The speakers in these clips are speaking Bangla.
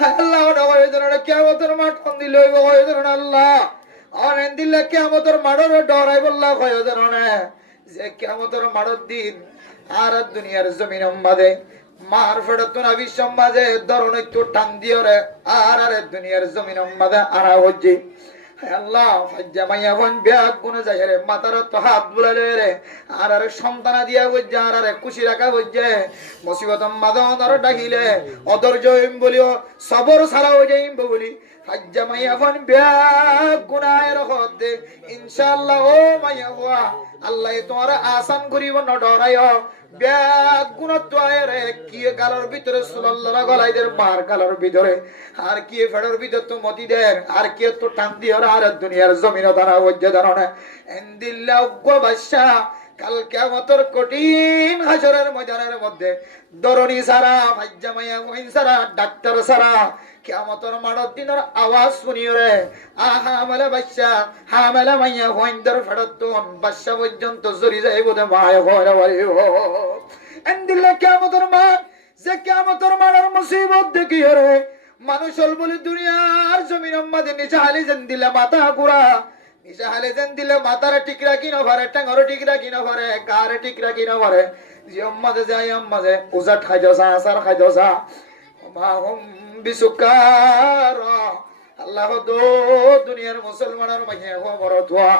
আল্লাহ হয়ে কিয়ামতের মাঠ কোন দিল হইব হয়ে আল্লাহ অনেক দিলে কিয়ামতের মাঠের ডরাই বললা হয়ে যে কিয়ামতের মাঠের দিন আর দুনিয়ার জমিন মাঝে মার ফেরত না বিশ্ব মাঝে ধরুন একটু টান দিও রে আর দুনিয়ার জমিন মাঝে আরা হচ্ছে আল্লাহ ফাজ্জামাইয়া হন ব্যাগ গুনে যায় রে মাথার তো হাত বুলালে রে আর সন্তানা দিয়া বুঝছে আর খুশি রাখা বুঝছে মুসিবত মাদন আর ডাকিলে অধৈর্য হইম বলিও সবর ছাড়া হয়ে যাইম বলি ফাজ্জামাইয়া হন ব্যাগ গুনায় রহত দে ইনশাআল্লাহ ও মাইয়া হুয়া আল্লাহ তোমার আসান করিব না ডরাইও ব্যাগ গুণত রে কি গালার ভিতরে সুলাল্লাহ গলাইদের মার গালার ভিতরে আর কি ফেডার ভিতর তো মতি দের আর কি তো টান দিয়ে আর দুনিয়ার জমিন দাঁড়া হজ্জে দাঁড়ানে এন্দিল্লাহ বাদশা কাল কিয়ামতের কঠিন হাসরের ময়দানের মধ্যে দরনি সারা ফাজ্জামাইয়া কইন সারা ডাক্তার সারা কিয়ামতের মাঠের দিনের আওয়াজ শুনিও রে আহা মালা বাদশা হামালা মাইয়া হইন্দর ফেডতন বাদশা পর্যন্ত জরি যায় বদে মায় হয় বাড়িও এন্দিল্লাহ কিয়ামতের মাঠ যে কিয়ামতের মাঠের মুসিবত দেখিও রে মানুষল বলে দুনিয়ার জমিনের মধ্যে নিচে হালি যেন দিলে মাথা ঘুরা নিচে হালি যেন দিলে মাথার ঠিক রাখি না পারে টাঙ্গর ঠিক রাখি না পারে কারে ঠিক রাখি না পারে যে মাঝে যাই মাঝে উজাট খাই দোসা আসার খাই দোসা মাহুম বিসুকার আল্লাহ দো দুনিয়ার মুসলমানের মাঝে খবর ধোয়া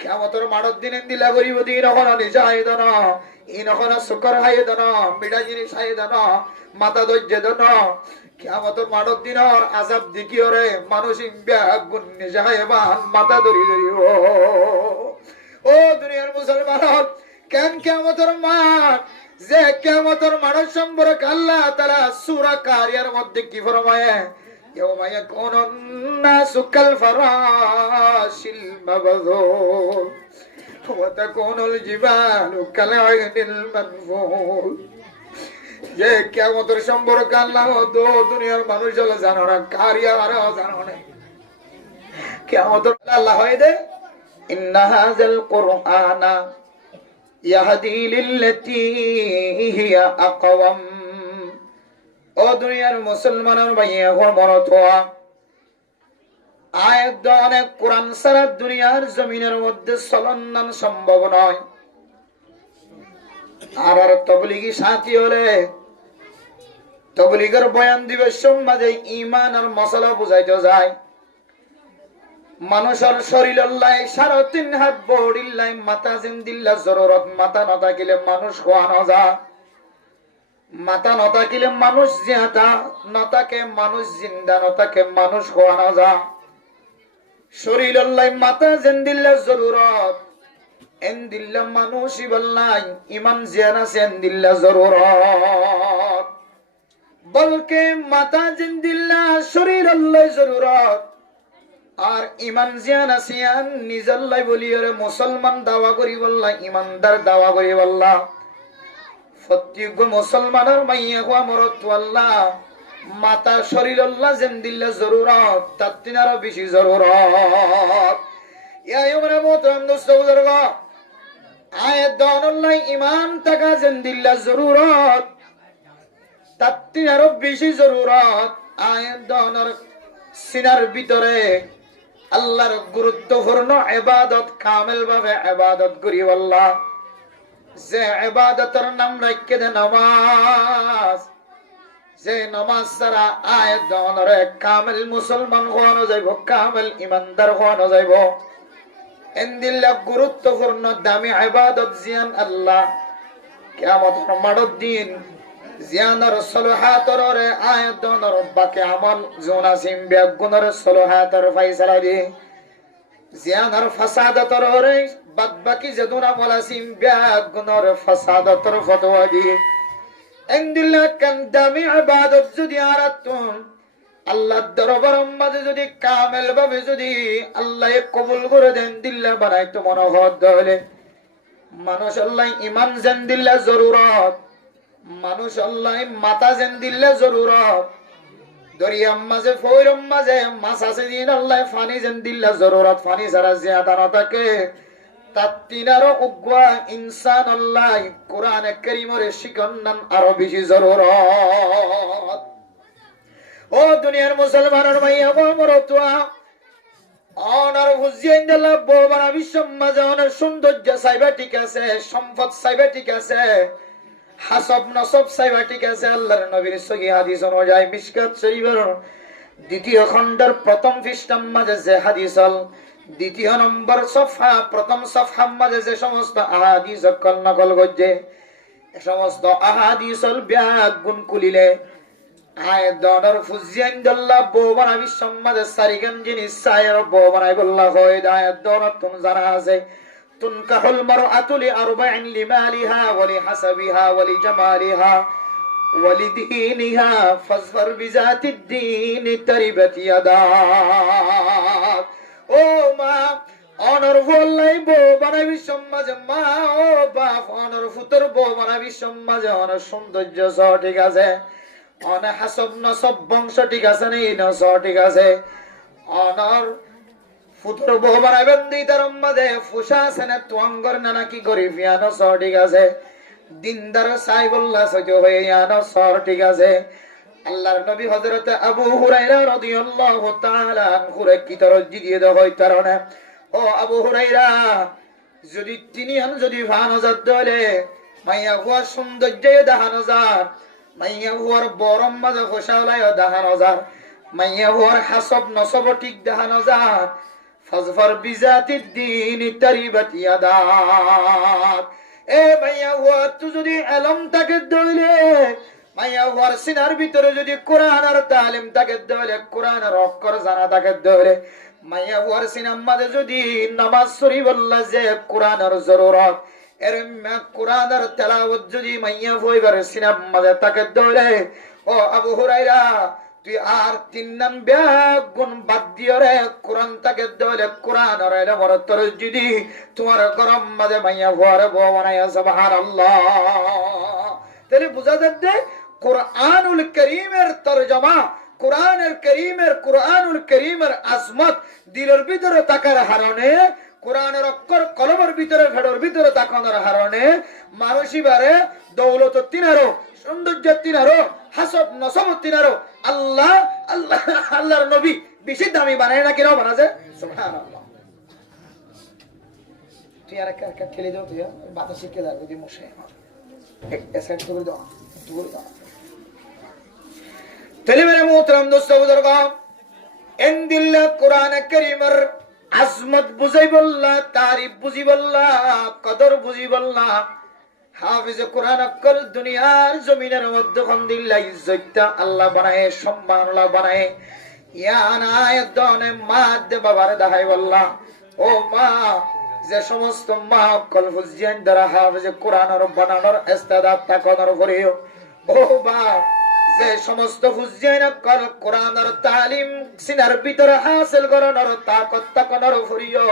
কিয়ামতের মাঠের দিন দিলা গরিব দিন এখন নিচে হাই দেন ইন এখন শুকর হাই দেন বিড়া জিনিস হাই দেন মাথা ধৈর্য দেন কিয়ামতের মাঠের দিনের আযাব দেখিও রে মানুষ ব্যাগ গুন্নি যাইবান মাথা ধরি ধরি ও দুনিয়ার মুসলমান কেন কিয়ামতের মাঠ যে কিয়ামতের মাঠের সম্পর্কে আল্লাহ তাআলা সূরা কারিয়ার মধ্যে কি ফরমায় ইয়াওমা ইয়াকুনুন নাসু কাল ফারাশিল মাবযুর ওয়া তাকুনুল জিবালু কাল আইনিল মানফুল যে কিয়ামতের সম্পর্কে আল্লাহ দো দুনিয়ার মানুষ হলো জানো না কারিয়া আর জানো না কিয়ামতের আল্লাহ হয় দে ইন্না হাযাল কুরআনা ইয়াহদি লিল্লাতী হিয়া আকওয়াম ও দুনিয়ার মুসলমানের ভাইয়া হো মরতোয়া আয়াত অনেক কোরআন সারা দুনিয়ার জমিনের মধ্যে চলন সম্ভব নয় আর তবলিগি সাথী হলে তবলিগের বয়ান দিবে সমাজে ঈমান আর মশলা বুঝাইতে যায় মানুষের শরীর আল্লাহ 3.5 হাত বড়িল্লাই মাথা জিন্দিল্লাহ জরুরত মাথা না থাকিলে মানুষ খোয়ানো যায় মাথা না থাকিলে মানুষ জিয়াতা না থাকে মানুষ জিন্দা না থাকে মানুষ খোয়ানো যায় শরীর আল্লাহ মাথা জিন্দিল্লাহ জরুরত এন্দিল্লাহ মানুষই বললাই ইমান জিয়ানা সেন্দিল্লাহ জরুরত বলকে মাথা জিন্দিল্লাহ শরীর আল্লাহ জরুরত আর ইমান জিয়ানা সিয়ান নিজল্লাই বলিয়রে মুসলমান দাওয়া করি বললা ইমানদার দাওয়া করি বললা প্রত্যেক মুসলমানের মাইয়া হওয়া মরত আল্লাহ মাতা শরীর আল্লাহ জিন্দিল্লাহ জরুরত তার তিন আরো বেশি জরুরত ইয়া ইমরা মোহতারাম দোস্ত বুজুর্গ আয়াত দানুল্লাহ ইমান থাকা জিন্দিল্লাহ জরুরত তার তিন আরো বেশি জরুরত আয়াত দানের সিনার ভিতরে আল্লাহর গুরুত্বপূর্ণ ইবাদত কামেল ভাবে ইবাদত করি আল্লাহ যে ইবাদতের নাম রাখকে দে নামাজ যে নামাজ ছাড়া আয়াত দানরে কামেল মুসলমান হওয়ানো যাইব কামেল ইমানদার হওয়ানো যাইব এন্দিল্লাহ গুরুত্বপূর্ণ দামি ইবাদত জিয়ান আল্লাহ কিয়ামতের মাঠের দিন জিয়ানার সলহাতর আয়াত দানর বাকি আমল জোনাসিম বেগুনর সলহাতর ফয়সালা দি জিয়ানার ফাসাদাতর রে বাদ বাকি যদুনা মলাসিম বেগুনর ফাসাদাতর ফতোয়া দি এন্দিল্লাহ কান দামি ইবাদত যদি আরাতুন আল্লাহর দরবারের মাঝে যদি কামেল ভাবে যদি আল্লাহ কবুল করে দেন দিল্লাহ বানাইতো মনোহর হলে মানুষ আল্লাহ ইমান জান দিল্লাহ জরুরত মানুষ আল্লাহ মাতা জান দিল্লাহ জরুরত দরিয়ার মাঝে ফয়রম মাঝে মাছ আছে দিন আল্লাহ পানি জান দিল্লাহ জরুরত পানি ছাড়া জিয়াদা না থাকে তার তিনারও উগ্রা ইনসান আল্লাহ কোরআনে কারীমের শিকন্নান আরো বেশি জরুরত ও দুনিয়ার মুসলমানের মাইয়া মরতুয়া অনার হুজিয়ান দিলা বোবানা বিশ্বমাজে অনার সৌন্দর্য সাইবা ঠিক আছে, সম্পদ সাইবা ঠিক আছে, হাসব নসব সাইবা ঠিক আছে। আল্লাহর নবীর সহি হাদিস অনুযায়ী মিশকাত শরীফের দ্বিতীয় খণ্ডের প্রথম পৃষ্ঠার মাঝে যে হাদিস হল, দ্বিতীয় নম্বর সফা প্রথম সফার মাঝে যে সমস্ত আহাদিস নকল করছে, সমস্ত আহাদিস হল ব্যাগ গুণ কুলিলে আয়াত দর ফুজিয়ান দল্লা বোবানা বিশ্বমাজে সারিগান জিনিস সায়ের বোবানাই বল্লা হয়। আয়াত দর তুন জানা আছে তুনকাহুল মারআতু লিআরবাইন লিমালিহা ওয়া লিহাসাবিহা ওয়া লিজামালিহা ওয়া লিদীনিহা ফাজফার বিযাতিদ দীন তারিবাত ইয়াদাক। ও মা অনর বললাই বোবানা বিশ্বমাজে, মা ও বাপ অনর ফুতর বোবানা বিশ্বমাজে অনর সৌন্দর্য সহ ঠিক আছে, অনেক হাসব নসব বংশ ঠিক আছে নেই নস ঠিক আছে, অনর ফুতর বউ বানাবেন দিই তার মাঝে ফুসা আছে না তুয়াঙ্গর নানা কি করি ফিয়ানো সর ঠিক আছে, দিনদার সাই বললা সহ্য হয়ে ইয়ানো সর ঠিক আছে। আল্লাহর নবী হযরত আবু হুরায়রা রাদিয়াল্লাহু তাআলা আনহুরে কি তরজি দিয়ে দাও হয় কারণে, ও আবু হুরায়রা যদি তিনি আন যদি ভানো যাত দলে মাইয়া হুয়া সৌন্দর্য দেখানো যাত, মাইয়া হুয়ার বরম মাঝে ফসালাই দেখানো যাত, মাইয়া হুয়ার হাসব নসব ঠিক দেখানো যাত, ফাজফার বিজাতিদ দীন তারিবাত ইয়াদাক। এ মাইয়া হুয়া তু যদি আলম তাকে দইলে, মাইয়া হুয়ার সিনার ভিতরে যদি কোরআন আর তালিম তাকে দইলে, কোরআনের অক্ষর জানা তাকে দইলে, মাইয়া হুয়ার সিনার মাঝে যদি নামাজ শরীফ আল্লাহ যে কোরআনের জরুরত, এর কোরআনের তেলাওয়াত যদি মাইয়া হইবার সিনার মাঝে তাকে দইলে, ও আবু হুরায়রা তুই আর তিন নাম ব্যাগ গুণ বাদ দিও রে, কোরআন তাকে দইলে কোরআন আর এলে মর তোর যদি তোমার গরম মাঝে মাইয়া হওয়ারে বউ বানাইয়া সুবহানাল্লাহ। তাহলে বুঝা যাচ্ছে কোরআনুল কারীমের তরজমা, কোরআনুল কারীমের আজমত দিলের ভিতরে থাকার হারণে, কোরআনের অক্ষর কলমের ভিতরে ভেড়র ভিতরে তাকানোর হারণে মানুষিবারে দৌলত তিনারো, সৌন্দর্য তিনারো, হাসব নসব তিনারো আল্লাহ আল্লাহ আল্লাহর নবী বেশি দামি বানায় না কেন বানাছে সুবহানাল্লাহ। তুই আর একটা ঠেলে দাও, তুই বাতাস শিখে দাও যদি মশে এসেট করে দাও দূর দাও। তাহলে মেরে মোহতরম দোস্ত বুজুর্গ এন্দিল্লা কোরআন কারীমের আজমত বুঝাই বললা, তারিফ বুঝি বললা, কদর বুঝি বললা, হাফিজ কোরআন অকল দুনিয়ার জমিনের মধ্যে খন্দিল্লা ইজ্জতটা আল্লাহ বানায়, সম্মান আল্লাহ বানায়, ইয়ানায় দনে মাদ বাবার দাহাই বললা। ও মা যে সমস্ত মা অকল হুজিয়ান দ্বারা হাফিজ কোরআনের বানানোর ইস্তেদাদ তাকনের করিও, ও বা যে সমস্ত হুজিয়ান অকল কোরআনের তালিম সিনার ভিতরে হাসিল করানোর তাকত তাকনের করিও,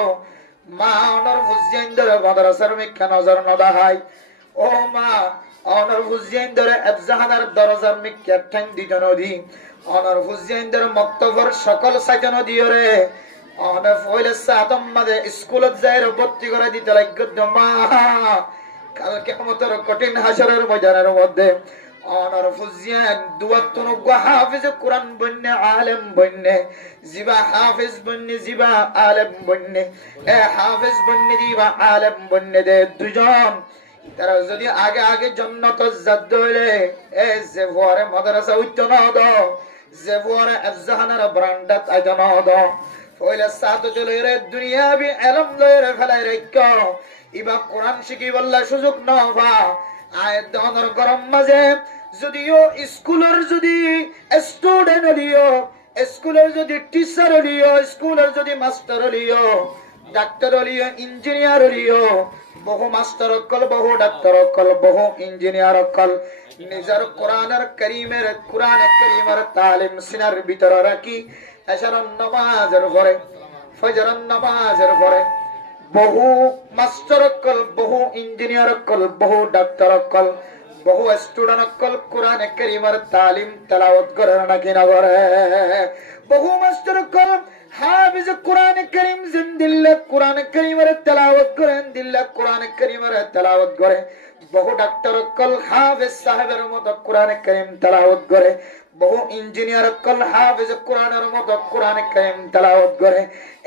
মা অনর হুজিয়ান দ্বারা মাদ্রাসার মিক্ষা নজর নদাহাই, ও মা অনর হুজিয়ান দ্বারা এফজাহানার দরজার মিক্ষা ঠ্যাং দিত নদী, অনর হুজিয়ান দ্বারা মক্তবর সকল সাইজন দিও রে, অনর ফয়লে সাতম মাঝে স্কুলত যাই ভর্তি করে দিতে লাগত মা, কাল কিয়ামতের কঠিন হাসরের ময়দানের মধ্যে অনর হুজিয়ান দুয়াতুন হাফিজ কোরআন বন্নে আলেম বন্নে, জিবা হাফিজ বন্নে জিবা আলেম বন্নে, এ হাফিজ বন্নে জিবা আলেম বন্নে দে দুজন তারা যদি আগে আগে জান্নাত জাত দইলে, এ যে ভরে মাদ্রাসা উত্তর না দ, যে ভরে আফজাহানার ব্রান্ডাত আইতো না দ, ফয়লা সাত চলে রে দুনিয়াবি ইলম লয়রে ফেলাই রাখো, ইবা কোরআন শিখি বললা সুযোগ না ভা আয়াত দনর গরম মাঝে যদিও স্কুলের যদি স্টুডেন্ট হলিও, স্কুলের যদি টিচার হলিও, স্কুলের যদি মাস্টার হলিও, ডাক্তার হলিও, ইঞ্জিনিয়ার হলিও, বহু মাস্টার অকল, বহু ডাক্তার অকল, বহু ইঞ্জিনিয়ার অকল নিজের কোরআনের কারীমের তালিম সিনার ভিতরে রাখি এশারান নামাজের পরে, ফজরের নামাজের পরে বহু মাস্টার অকল, বহু ইঞ্জিনিয়ার অকল, বহু ডাক্তার অকল, বহু স্টুডেন্ট অকল কোরআন কারীমের তালিম তেলাওয়াত করে নাকি না করে, বহু মাস্টার অকল হাফিজ কোরআন কারীম জিন্দিল্লাহ কোরআন কারীমের তেলাওয়াত করেন, দিল্লাহ কোরআন কারীমের তেলাওয়াত করে, বহু ডাক্তার অকল হাফিজ সাহেবের মতো কোরআন কারীম তেলাওয়াত করে, বহু ইঞ্জিনিয়ার কল হাফেজ কোরআনের মতো কোরআন কারীম তেলাওয়াত করে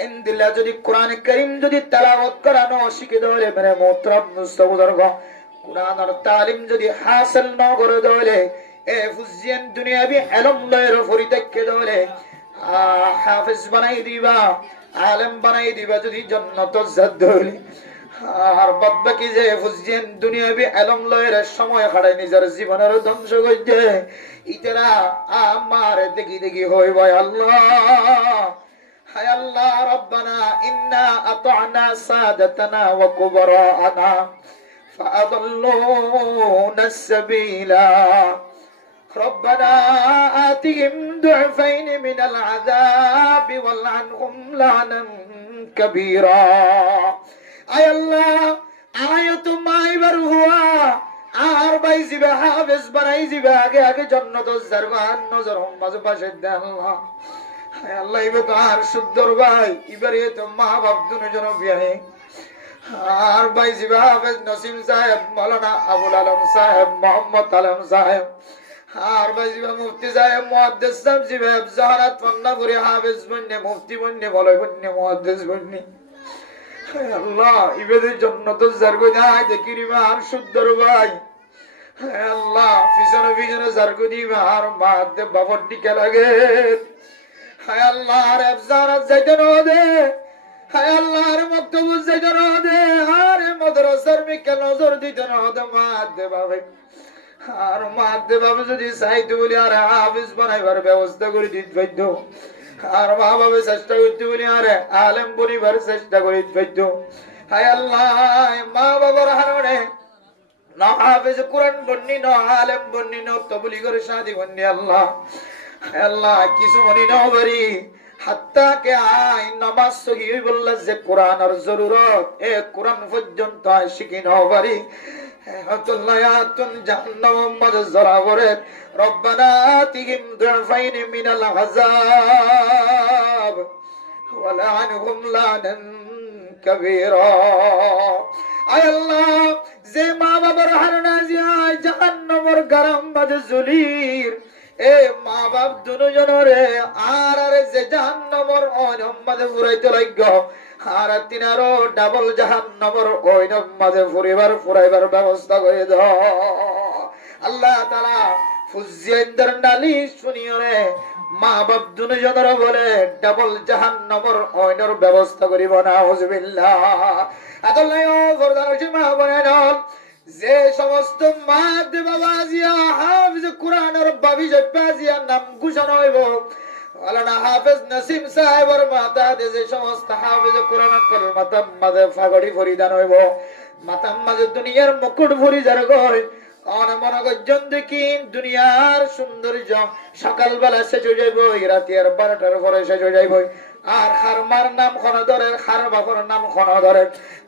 ইনদিল্লাহ যদি কোরআন কারীম যদি তেলাওয়াত করানো শিখে ধরে মেরে মোহতরম মুস্তাবুজুর্গ কোরআনের তালিম যদি হাসিল ন করে ধরে এ ফুজিয়ান দুনিয়াবি ইলম লয়ের ফরিদাকে ধরে হাফেজ বানাই দিবা আলেম বানাই দিবা যদি জান্নাত জাত ধরে আর বাদবাকি যে ফুজিয়ান দুনিয়াবি ইলম লয়ের সময় খাড়াই নিজের জীবনের ধ্বংস করছে ইতারা আমার দেখি দেখি হই ভাই আল্লাহ হায় আল্লাহ রব্বানা ইন্না আতা'না সাদাতানা ওয়া কুবরা'ানা فأضلونا السبيل ربنا آتهم ضعفين من العذاب والعنهم لعنا كبيرا أي الله آية ما يبرهوا আর ভাই জিবে হাফেজ বানাই জিবে আগে আগে জান্নাত জারবান নজর হম্মাজ পাশে দেন আল্লাহ হায় আল্লাহ ইবে তো আর সুন্দর ভাই ইবারে তো মা বাপ দুজন বিয়ে আর ভাই জিবে হাফেজ নসিম সাহেব মাওলানা আবুল আলম সাহেব মোহাম্মদ আলম সাহেব আর ভাই জিবে মুফতি সাহেব মুহাদ্দিস সাহেব জিবে জাহারাত ফন্নাপুরি হাফেজ বন্নে মুফতি বন্নে বলয় বন্নে মুহাদ্দিস বন্নে হায় আল্লাহ ইবে জান্নাত জারগো যায় দেখি রিবা আর সুন্দর ভাই হায় আল্লাহ পিছনে পিছনে জারগো দিবা আর মাতে বাবার টিকে লাগে হায় আল্লাহ আর আফজারাত যাইতে না দে হায় আল্লাহ আর মক্তব যাইতে না দে আর মাদ্রাসার মিকে নজর দিতে না দে মাতে বাবা আর মাতে বাবা যদি চাইতে বলি আর হাফেজ বানাইবার ব্যবস্থা করে দিতে পাইত আর মা বাবা চেষ্টা করতে বলি আর আলেম বনিবার চেষ্টা করে পাইত হায় আল্লাহ মা বাবার হারণে না হাফেজ কোরআন বন্নি না আলেম বন্নি না তাবলীগের শাদি বন্নি আল্লাহ হায় আল্লাহ কিছু বনি না বাড়ি হাত্তা কে আই নামাজ সহি বললা যে কোরআনের জরুরত এ কোরআন পর্যন্ত শিখি না বাড়ি হাতুল্লায়াতুন জাহান্নাম মাঝে জরাবরে রব্বানা আতিহিম দুরফাইন মিনাল আযাব ওয়া লা'নহুম লা'নান কাবীরা আয় আল্লাহ যে মা বাবার হারনা যায় জাহান্নামের গরম মাঝে জুলির এ মা বাপ দুজনরে আর যে জাহান্নামের অনম মাঝে ফুরাইতে লাগগ আর তিনারও ডাবল জাহান্নামের ওইনম মাঝে ফুরাইবার ব্যবস্থা করে দাও আল্লাহ তাআলা ফুজিয়ানদের নালিশ শুনিয়রে মা বাপ দুজনরে বলে ডাবল জাহান্নামের ওইনর ব্যবস্থা করিব না আউযুবিল্লাহ আল্লাহ ও ফরদারশি মা বনেন যে সমস্ত মা দে বাবা জিয়া হাফেজ কোরআনের বাবি জপ্পাজিয়া নাম ঘোষণা হইব আল্লাহ হাফেজ নসিম সাহেবের মাতা দে যে সমস্ত হাফেজ কোরআন কলমাতাম মাঝে ফাগড়ি ফরিদান হইব মাতাম মাঝে দুনিয়ার মুকুট ফরিদার গয় কোন মনে গজন দেখি দুনিয়ার সৌন্দর্য সকালবেলা শেষ হয়ে যাইব রাতে আর 12টার পরে শেষ হয়ে যাইব আর খারমার নাম খন ধরে খার বাবার নাম খন ধরে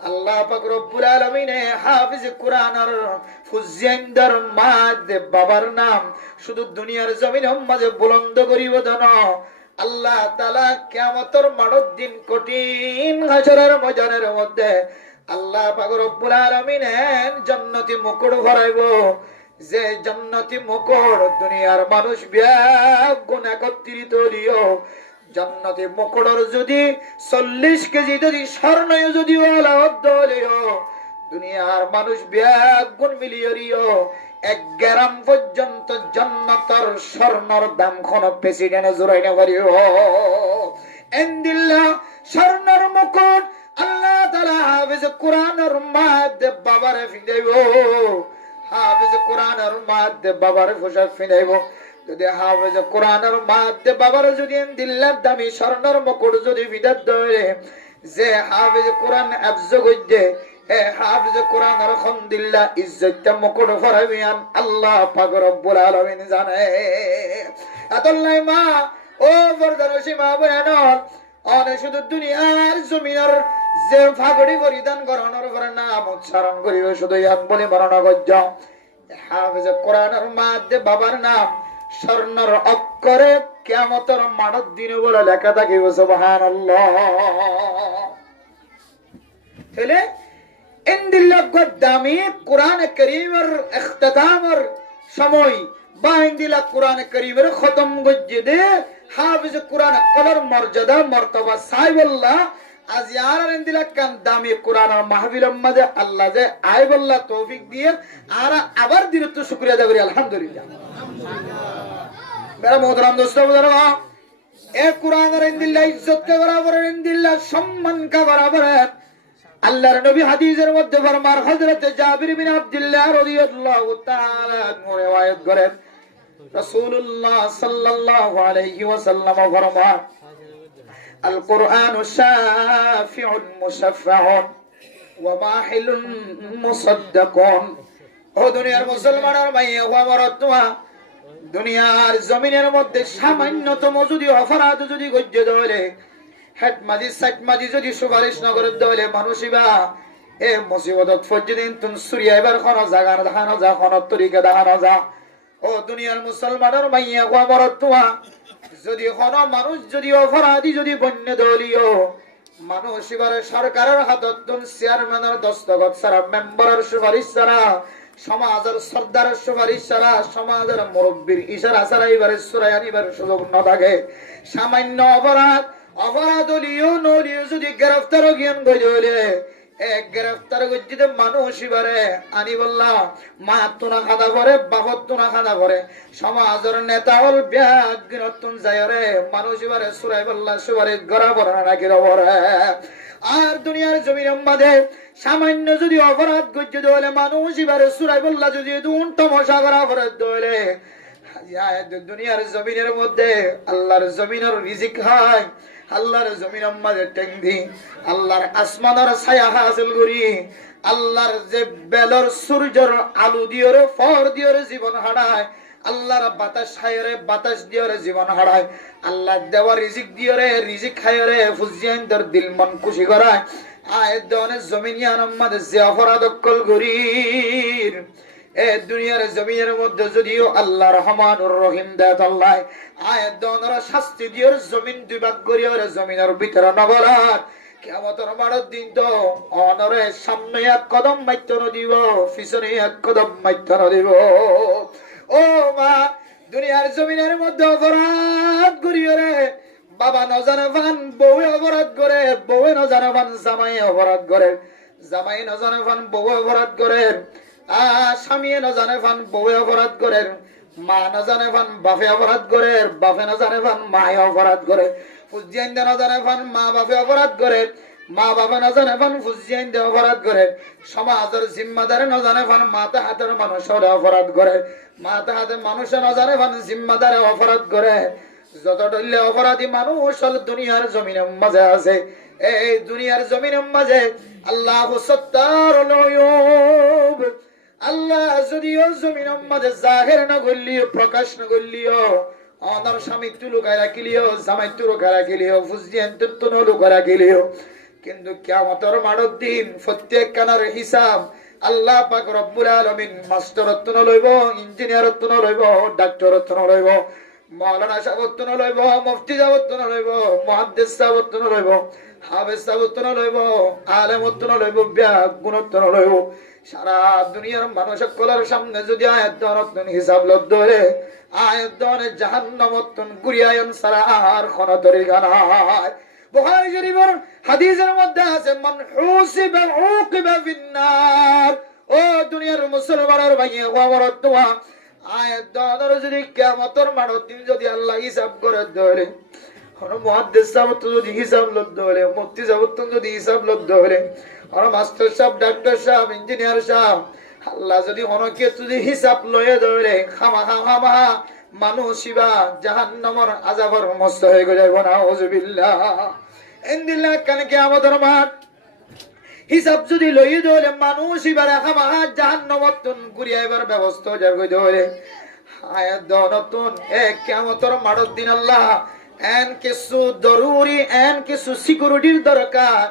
আল্লাহ পাক রব্বুল আলামিন হাফেজ কোরআনের ফুজিয়ানদের মাঝে বাবার নাম শুধু দুনিয়ার জমিনের মাঝে বুলন্দ করিব দেন আল্লাহ তাআলা কিয়ামতের মাঠের দিন কঠিন হাসরের ময়দানের মধ্যে আল্লাহ পাক রব্বুল আলামিন জান্নাতি মুকুট ভরাইব যে জান্নাতি মুকুট দুনিয়ার মানুষ ব্যাগ গুণ একত্রিত দিও জান্নাতি মুকুটের যদি 40 কেজি যদি স্বর্ণ যদি ওলা দিও দুনিয়ার মানুষ ব্যাগ গুণ মিলিয়ে দিও 1 গ্রাম পর্যন্ত জান্নাতের স্বর্ণর দাম কোন প্রেসিডেন্ট জোরাই না পারিও ইনদিল্লাহ স্বর্ণর মুকুট আল্লাহ তাআলা হাফেজ কোরআনের মাঝে বাবারে ফিরাইব হাফেজ কোরআনের মাঝে বাবারে পোশাক ফিরাইব যদি হাফেজ কোরআনের মাঝে বাবারে যদি ইনদিল্লাহ দামি স্বর্ণের মুকুট যদি বিদাত ধরে যে হাফেজ কোরআন আফজ গজ্জে এ হাফেজ কোরআনের খন্দিল্লাহ ইজ্জতটা মুকুট ফরাবিয়ান আল্লাহ পাক রব্বুল আলামিন জানে আতাল্লাহ মা ও বরদারশি মা বয়ানল অনে শুধু দুনিয়ার জমিনের যে ফাগড়ি পরিধান করানোর পরে নাম উচ্চারণ করিব শুধু এক বলে বর্ণনা করছ হাফেজ কোরআনের মাঝে বাবার নাম স্বর্ণের অক্ষরে কিয়ামতের মাঠের দিনে বলে লেখা থাকিব সুবহানাল্লাহ তাহলে ইনদিল্লাহ দামি কোরআন কারীমের ইখতিতামের সময় বাইন দিলা কোরআন কারীমের খতম গজ্জে দে হাফিজ কোরআন কলর মর্যাদা মর্তবা সাইবুল্লাহ আজ আর দিলা কান দামি কোরআন আর মাহফিলের মাঝে আল্লাহ যে আইবুল্লাহ তৌফিক দিয়ে আর আবার দিলে তো শুকরিয়া আদায় করি আলহামদুলিল্লাহ। মেরা মোহতরম দোস্ত বুজুর্গ, এ কোরআনের ইনদিল্লাহ ইজ্জত কে বরাবর ইনদিল্লাহ সম্মান কা বরাবর আল্লাহর নবী হাদিসের মধ্যে ফরমান হযরত জাবির বিন আব্দুল্লাহ রাদিয়াল্লাহু তাআলা রিওয়ায়াত করেন রাসূলুল্লাহ সাল্লাল্লাহু আলাইহি ওয়াসাল্লাম ফরমান আল কুরআনু শাফিউন মুশাফফাউন ওয়া মাহিলুন মুসাদ্দাকুন। ও দুনিয়ার মুসলমানের ভাইয়া ও আমার তোয়া, দুনিয়ার জমিনের মধ্যে সামান্যতম যদি অপরাধ যদি গজ্জে দলে হেড মাজি সাইট মাজি যদি সুপারিশ নগরের দলে মানুষিবা এ মুসিবতত ফজদিন তুন সুরিয়া এবার কোন জায়গা দেখানো যা কোন তরিকা দেখানো যা। ও দুনিয়ার মুসলমানের মাইয়া ও আমার তোয়া, যদি কোন মানুষ যদি অপরাধী যদি বন্য দলীয় মানুষ এবারে সরকারের হাতত তুন চেয়ারম্যানের দস্তখত ছাড়া মেম্বারের সুপারিশ ছাড়া সমাজের সর্দারের সুপারিশ ছাড়া সমাজের মুরব্বীর ইশারা ছাড়া এবারে সুরাই আনিবার সুযোগ না থাকে, সামান্য অপরাধ লিও নলিও যদি গ্রেফতার জ্ঞান গজলে এক গ্রেফতার গজ্জিতে মানুষ এবারে আনি বললা মা তুনা খাদা করে বাবত তুনা খাদা করে সমাজের নেতা হল ব্যাগিনতুন যায় রে মানুষ এবারে সুরাই বললা সুপারিশ গড়া বড় নাকি রবরে। আর দুনিয়ার জমিনের মাঝে সামান্য যদি অপরাধ গজ্জে দলে মানুষ এবারে সুরাই বললা যদি দুন তমসা করা অপরাধ দলে দুনিয়ার জমিনের মধ্যে আল্লাহর জমিনের রিজিক হয়, আল্লাহর জমিনের মাঝে টেংদি আল্লাহর আসমানের ছায়া হাসিল করি আল্লাহর যে বেলর সূর্যের আলো দিয়রে ফর দিয়রে জীবন হারায়, আল্লাহর বাতাস খায়রে বাতাস দিয়রে জীবন হারায়, আল্লাহ দেওয়া রিজিক দিয়রে রিজিক খায়রে ফুজিয়ানদের দিল মন খুশি করায়। আয় দনে জমিনিয়ানের মাঝে যে অপরাধ কল গরির এ দুনিয়ার জমিনের মধ্যে যদিও আল্লাহ রহমানুর রহিম দেয় আল্লাহ আয় দনের শাস্তি দিয়র জমিন দুই ভাগ করিয়রে জমিনের ভিতরে নগরাত কিয়ামতের মাঠের দিন তো অনরে সামনে এক কদম মাইতে ন দিব পিছনে এক কদম মাইতে ন দিব। ও মা, দুনিয়ার জমিনের মধ্যে অপরাধ করিয়রে বাবা নজানে ফান বউ অপরাধ করে, বউ নজানে ফান জামাই অপরাধ করে, জামাই নজানে ফান বউ অপরাধ করে, স্বামী নজানে ফান বউ অপরাধ করে, মা নজানে ফান বাপে অপরাধ করে, বাপে নজানে ফান মায়ে অপরাধ করে, ফুজিয়ান নজানে ফান মা বাপে অপরাধ করে, মা বাবা নজানে ফান ফুজিয়ান অপরাধ করে, সমাজের জিম্মাদারে নজানে ফান মাথা হাতের মানুষের অপরাধ করে, মাথা হাতে মানুষের নজানে ফান জিম্মাদারে অপরাধ করে। যত ডলে অপরাধী মানুষ দুনিয়ার জমিনের মাঝে আছে, এই দুনিয়ার জমিনের মাঝে আল্লাহ সত্তারুল উয়ুব, আল্লাহ যদিও জমিনের মাঝে জাহের না করলিও প্রকাশ না করলিও অনার স্বামী তু লুকায় রাখিলিও জামাই তু লুকায় রাখিলিও ফুজিয়ান তু লুকায় রাখিলিও, কিন্তু কিয়ামতের মাঠের দিন প্রত্যেক কানার হিসাব আল্লাহ পাক রব্বুল আলামিন মাস্টারত ন লইব, ইঞ্জিনিয়ারত ন লইব, ডাক্তারত ন লইব, মৌলানা সাহেবত ন লইব, মুফতি সাহেবত ন লইব, মুহাদ্দিস সাহেবত ন লইব, হাফেজ সাহেবত ন লইব, আলেমত ন লইব, ব্যাগুণত ন লইব। সারা দুনিয়ার মানুষ সকলের সামনে যদি আয়াত দনতন হিসাব লদ ধরে আয়াত দনে জাহান্নামতন গুরিয়ায়ন সারা আর কোন তরিকা নাই। বুখারী শরীফের হাদিসের মধ্যে আছে মান হুসিবা উকিবা ফিন্নার। ও দুনিয়ার মুসলমানের ভাইয়া ও আমার তোয়া, আয়াত দনের যদি কিয়ামতের মাঠের দিন যদি আল্লাহ হিসাব করে ধরে কোন মুহাদ্দিস সাহেব যদি হিসাব লদ ধরে, মুফতি সাহেব যদি হিসাব লদ ধরে, আর মাস্টার সাহেব ডাক্তার সাহেব ইঞ্জিনিয়ার সাহেব আল্লাহ যদি অনেকে যদি হিসাব লয়ে ধরে খামা মানুষিবা জাহান্নামের আযাবের মস্ত হয়ে যাইব না আউযুবিল্লাহ। ইনদিল্লাহ কানে কিয়ামতের মাঠ হিসাব যদি লয়ে ধরে মানুষিবার খামা জাহান্নামতন ঘুরিয়াইবার ব্যবস্থা যাবে ধরে আয়াত দনতুন এ কিয়ামতের মাঠের দিন আল্লাহ এন কিছু জরুরি এন কিছু সিকিউরিটির দরকার,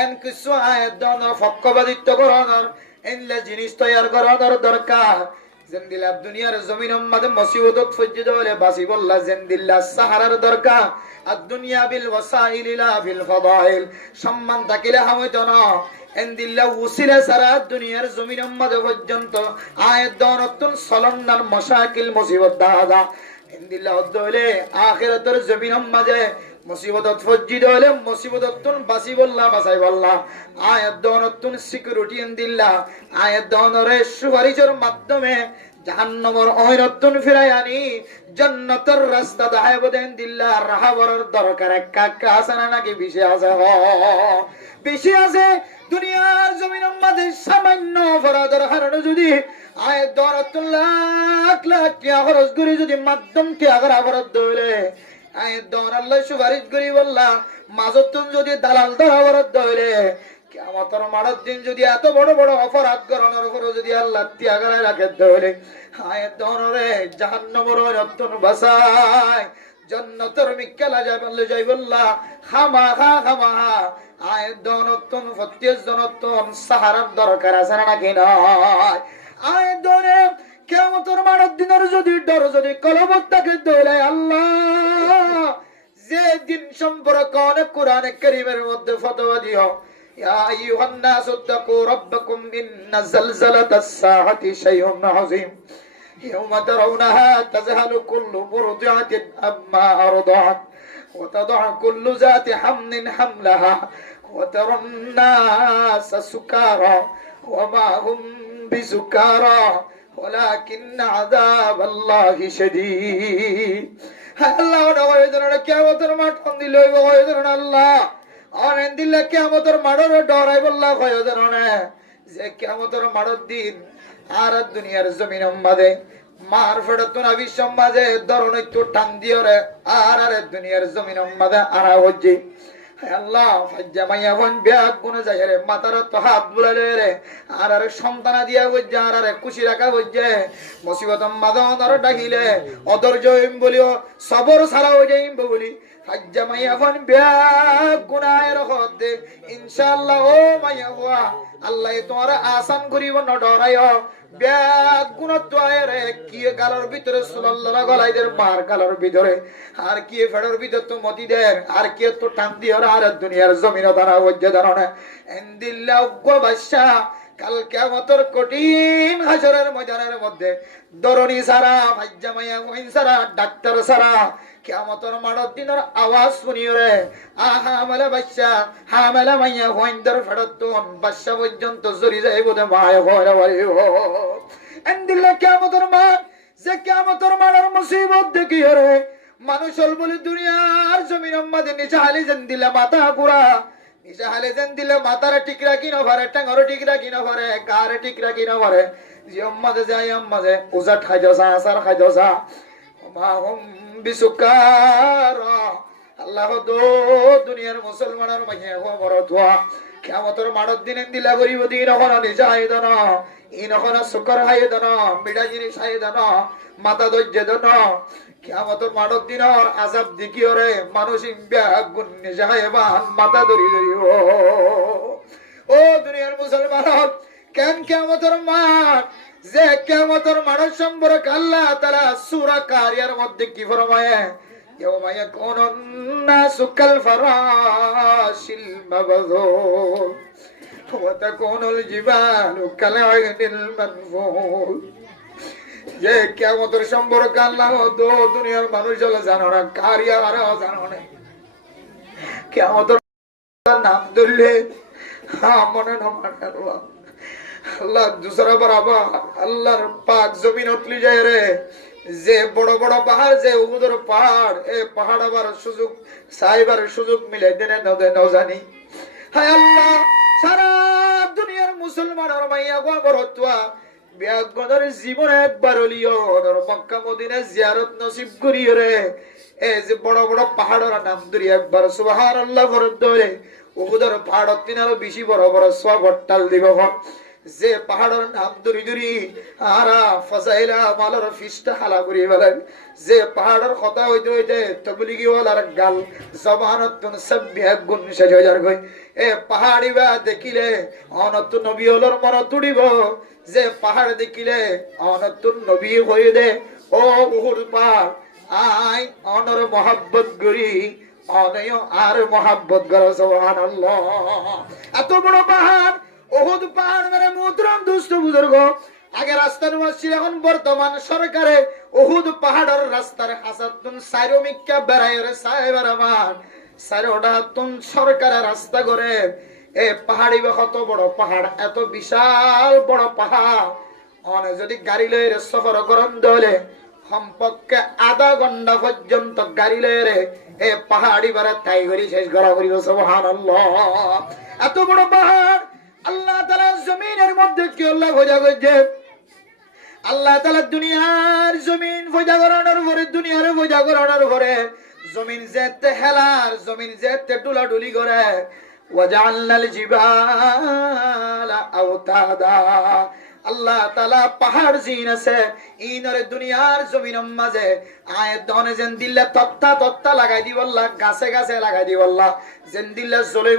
এন কিছু আয়াত দনের পক্ষপাতিত্ব করানোর এনলা জিনিস তৈরি করানোর দরকার। জেন্দিলা দুনিয়ার জমিনের মধ্যে মুসিবতত ফজিদ হলে বাসি বললা জেন্দিল্লা সাহারার দরকার। আর দুনিয়া বিল ওয়াসাইল লা বিল ফাদাইল, সম্মান থাকিলে হামইতো না এন্দিল্লা উসিলা সারা দুনিয়ার জমিনের মধ্যে পর্যন্ত আয়াত দনতুন সলন্নার মশাকিল মুসিবত দাদা এন্দিল্লা দলে আখিরাতের জমিনের মধ্যে মুসিবত ফজ্জিদ হলে মুসিবততুন বাসিবল্লাহ বাসাইবল্লাহ আয়াত দনতুন সিকিউরিটি এন্দিল্লা আয়াত দনরে সুপারিশের মাধ্যমে জাহান্নামের অহিরতুন ফিরাই আনি জান্নাতের রাস্তা দেখাইব দেন দিল্লা রাহাবর দরকার কাকা আছে না নাকি বেশি আছে বেশি আছে দুনিয়ার জমিনের মধ্যে সামান্য অপরাধের কারণে যদি আয় দরতুন লাখ লাখ টাকা খরচ করে যদি মাধ্যম টাকার অপরাধ ধরলে আয় দর আল্লাহ সুপারিশ করি বললা মাজতুন যদি দালাল ধর অপরাধ ধরলে কিয়ামতের মাঠের দিন যদি এত বড় বড় অপরাধ করানোর উপরে যদি আল্লাহ ত্যাগায় রাখে ধরে আয় দরে জাহান্নামের রত্ন বাসায় জান্নাতের মিক্কালা যাইবল্লাহ খামাহা আয় দনতন ফতিয়াস দনতন সাহারার দরকার আছে নাকি নয় আয় দরে কিয়ামতের মাঠের দিনের যদি ডর যদি কলবত থাকে ধরে আল্লাহ যে দিন সম্পর্কে অনেক কোরআনে কারীমের মধ্যে ফতোয়া দিও يا أيها الناس اتقوا ربكم إن زلزلة الساعة شيء عظيم يوم ترونها تذهل كل مرضعة عما أرضعت وتضع كل ذات حمل حملها وترى الناس سكارى وما هم بسكارى ولكن عذاب الله شديد الله نويدنا كيامتر ما تقندي لوي ويدنا الله আর এন্দিল্লা কিয়ামতের মাড়র ডরাই বল্লা ভয় জানে যে কিয়ামতের মাড়র দিন আর দুনিয়ার জমিনের মাঝে মার ফেড়তুন আবিশ্বর মাঝে ধরন একটু টান দিওরে আর দুনিয়ার জমিনের মাঝে আরা হচ্ছে আল্লাহ ফাজ্জা মাইয়া ফোন ব্যাগ গুনে যায় রে মাথার তো হাত বুলালে রে আর সন্তানা দিয়া বইছে আর খুশি রাখা বইছে মুসিবত মাদন ডাকিলে অধৈর্য হইম বলিও সবর ছাড়া হয়ে যাইম বলি ফাজ্জা মাইয়া ফোন ব্যাগ গুনায় রহতে ইনশাআল্লাহ ও মাইয়া হুয়া আল্লাহ তোমার আসান করিব না ডরাইও ব্যাগ গুণত রে কি গালর ভিতরে সুলাল্লাহ গলাইদের মার গালর ভিতরে আর কি ফেডর ভিতর তো মতিদের আর কি তো টান দিও আর দুনিয়ার জমিন দ্বারা ওজ্জে দাঁড়ানো এন্দিল্লাহ বাদশা কাল কিয়ামতের কঠিন হাসরের ময়দানের মধ্যে দরনি সারা ফাজ্জা মাইয়া কইন সারা ডাক্তার সারা কিয়ামতের মাঠের দিনের আওয়াজ শুনিও রে আহা মালা বাদশা হামালা মাইয়া কইনদের ফেডতন বাদশা পর্যন্ত জরি যাইব দে মায় হয়রা বাড়িও এন্দিল্লাহ কিয়ামতের মাঠ যে কিয়ামতের মাঠের মুসিবত দেখিও রে মানুষ বলে দুনিয়ার জমিনের মধ্যে নিচে হালি যেন দিলে মাথা ঘুরা নিচে হালি যেন দিলে মাথার ঠিক রাখি না পারে টাঙ্গর ঠিক রাখি না পারে কারে ঠিক রাখি না পারে যে মাঝে যাই মাঝে উজাট খাই যা আসার খাই যা মাহুম বিসুকার আল্লাহ দো দুনিয়ার মুসলমানের মাঝে বড় দোয়া কিয়ামতের মাঠের দিন দিলা গরিব দিন এখন নিচে হাই দেন ইন এখন শুকর হাই দেন মিঠা জিনিস হাই দেন মাথা ধৈর্য দেন কিয়ামতের মাঠের দিনের আযাব দেখিও রে মানুষ ব্যাগুন নিচে হাই বান মাথা ধরি ধরি ও দুনিয়ার মুসলমান কেন কিয়ামতের মাঠ যে কিয়ামতের মাঠের সম্পর্কে আল্লাহ তাআলা সূরা কারিয়ার মধ্যে কি ফরমায় ইয়াউমা ইয়াকুনুন নাসু কাল ফারাশিল মাবযুর ওয়া তাকুনুল জিবালু কাল আইনিল মানফুল যে কিয়ামতের সম্পর্কে আল্লাহ দুনিয়ার মানুষ হলো জানো না কারিয়া আর জানো না কিয়ামতের নাম ধরলে মনে না আল্লাহ দুসরা বরাবর আল্লাহর পাক জমিন উতলি যায় রে যে বড় বড় পাহাড় যে উহুদের পাহাড় এই পাহাড় আবার সুযোগ সাইবার সুযোগ মিলে দেনে নও জানি হায় আল্লাহ সারা দুনিয়ার মুসলমানের মাইয়া গো বড়তুয়া বিয়াগদের জীবন একবার হলিও মক্কা মদিনা জিয়ারত নসিব করিও রে এই যে বড় বড় পাহাড়ের নাম ধরি একবার সুবহানাল্লাহ করে ধরে উহুদের পাহাড় তিনারও বেশি বড় বড় সব হট্টাল দিব যে পাহাড়ের নাম ধরি ধরি আরা ফসাইলা মালার ফিস্টা হালা করি বলেন যে পাহাড়ের কথা হইতে হইতে তবলিগি ওয়ালার গাল জবানতুন সাবিয়া গুণ শেষ হয়ে যার কই এ পাহাড়ি বা দেখিলে অনতুন নবী হলর মন তুড়িব যে পাহাড় দেখিলে অনতুন নবী হয়ে দে ও উহুদ পাহাড় আই অনর মোহাব্বত করি অনয় আর মোহাব্বত করো সুবহানাল্লাহ এত বড় পাহাড় উহুদ পাহাড় মেরে মুহতরম দোস্ত বুজুর্গ, আগে রাস্তার মসজিদ, এখন বর্তমান সরকারে উহুদ পাহাড়ের রাস্তার হাসাতুন সাইরোমিকা বেড়াইরে সাহেবারামান সাইরোটা তুন সরকারের রাস্তা করে এ পাহাড়ি কত বড় পাহাড়, এত বিশাল বড় পাহাড়, অনে যদি গাড়ি লইরে সফর করন দলে সম্পর্কে আধা ঘন্টা পর্যন্ত গাড়ি লইরে এ পাহাড়ি বেড়া তাই করি শেষ করা করিব। সুবহানাল্লাহ। এত বড় পাহাড় আল্লাহ তাআলা জমিনের মধ্যে কি আল্লাহ খোঁজা করছে, আল্লাহ তাআলা দুনিয়ার জমিন ফয়দা করানোর পরে, দুনিয়ার ফয়দা করানোর পরে জমিন যেতে হেলার, জমিন যেতে ডুলাডুলি করে, ওয়াজআলনাল জিবালা আওতাদা, আল্লাহ তাআলা পাহাড় জিন আছে ইনরে দুনিয়ার জমিনের মাঝে আয়াত দনে যেন দিলে তত্তা তত্তা লাগাই দিব আল্লাহ, গাছে গাছে লাগাই দিব আল্লাহ, যেন দিলে জলই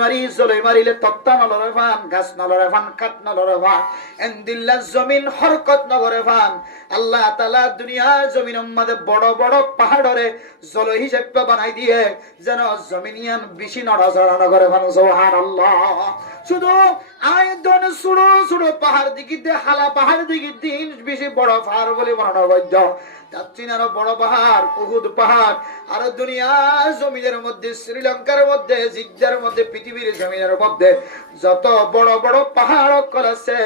মারিলে তত্তা নলরে ফান, গাছ নলরে ফান, কাঠ নলরে ফান, এন দিলে জমিন হরকত নগরে ফান। আল্লাহ তাআলা দুনিয়ার জমিনের মাঝে বড় বড় পাহাড়রে জল হিসেবে বানাই দিয়ে যেন জমিনিয়ান বেশি নড়াচড়া নগরে ফান। সুবহানাল্লাহ। শুধু আয়াত দনে ছোট ছোট পাহাড় দিকে হালা পাহাড় দিকে দিন বেশি বড় পাহাড় বলে বর্ণনা বৈধ, তার চেয়ে আরো বড় পাহাড় উহুদ পাহাড়। আর দুনিয়ার জমিনের মধ্যে, শ্রীলঙ্কার মধ্যে, জিদ্দার মধ্যে, পৃথিবীর জমিনের মধ্যে যত বড় বড় পাহাড় আছে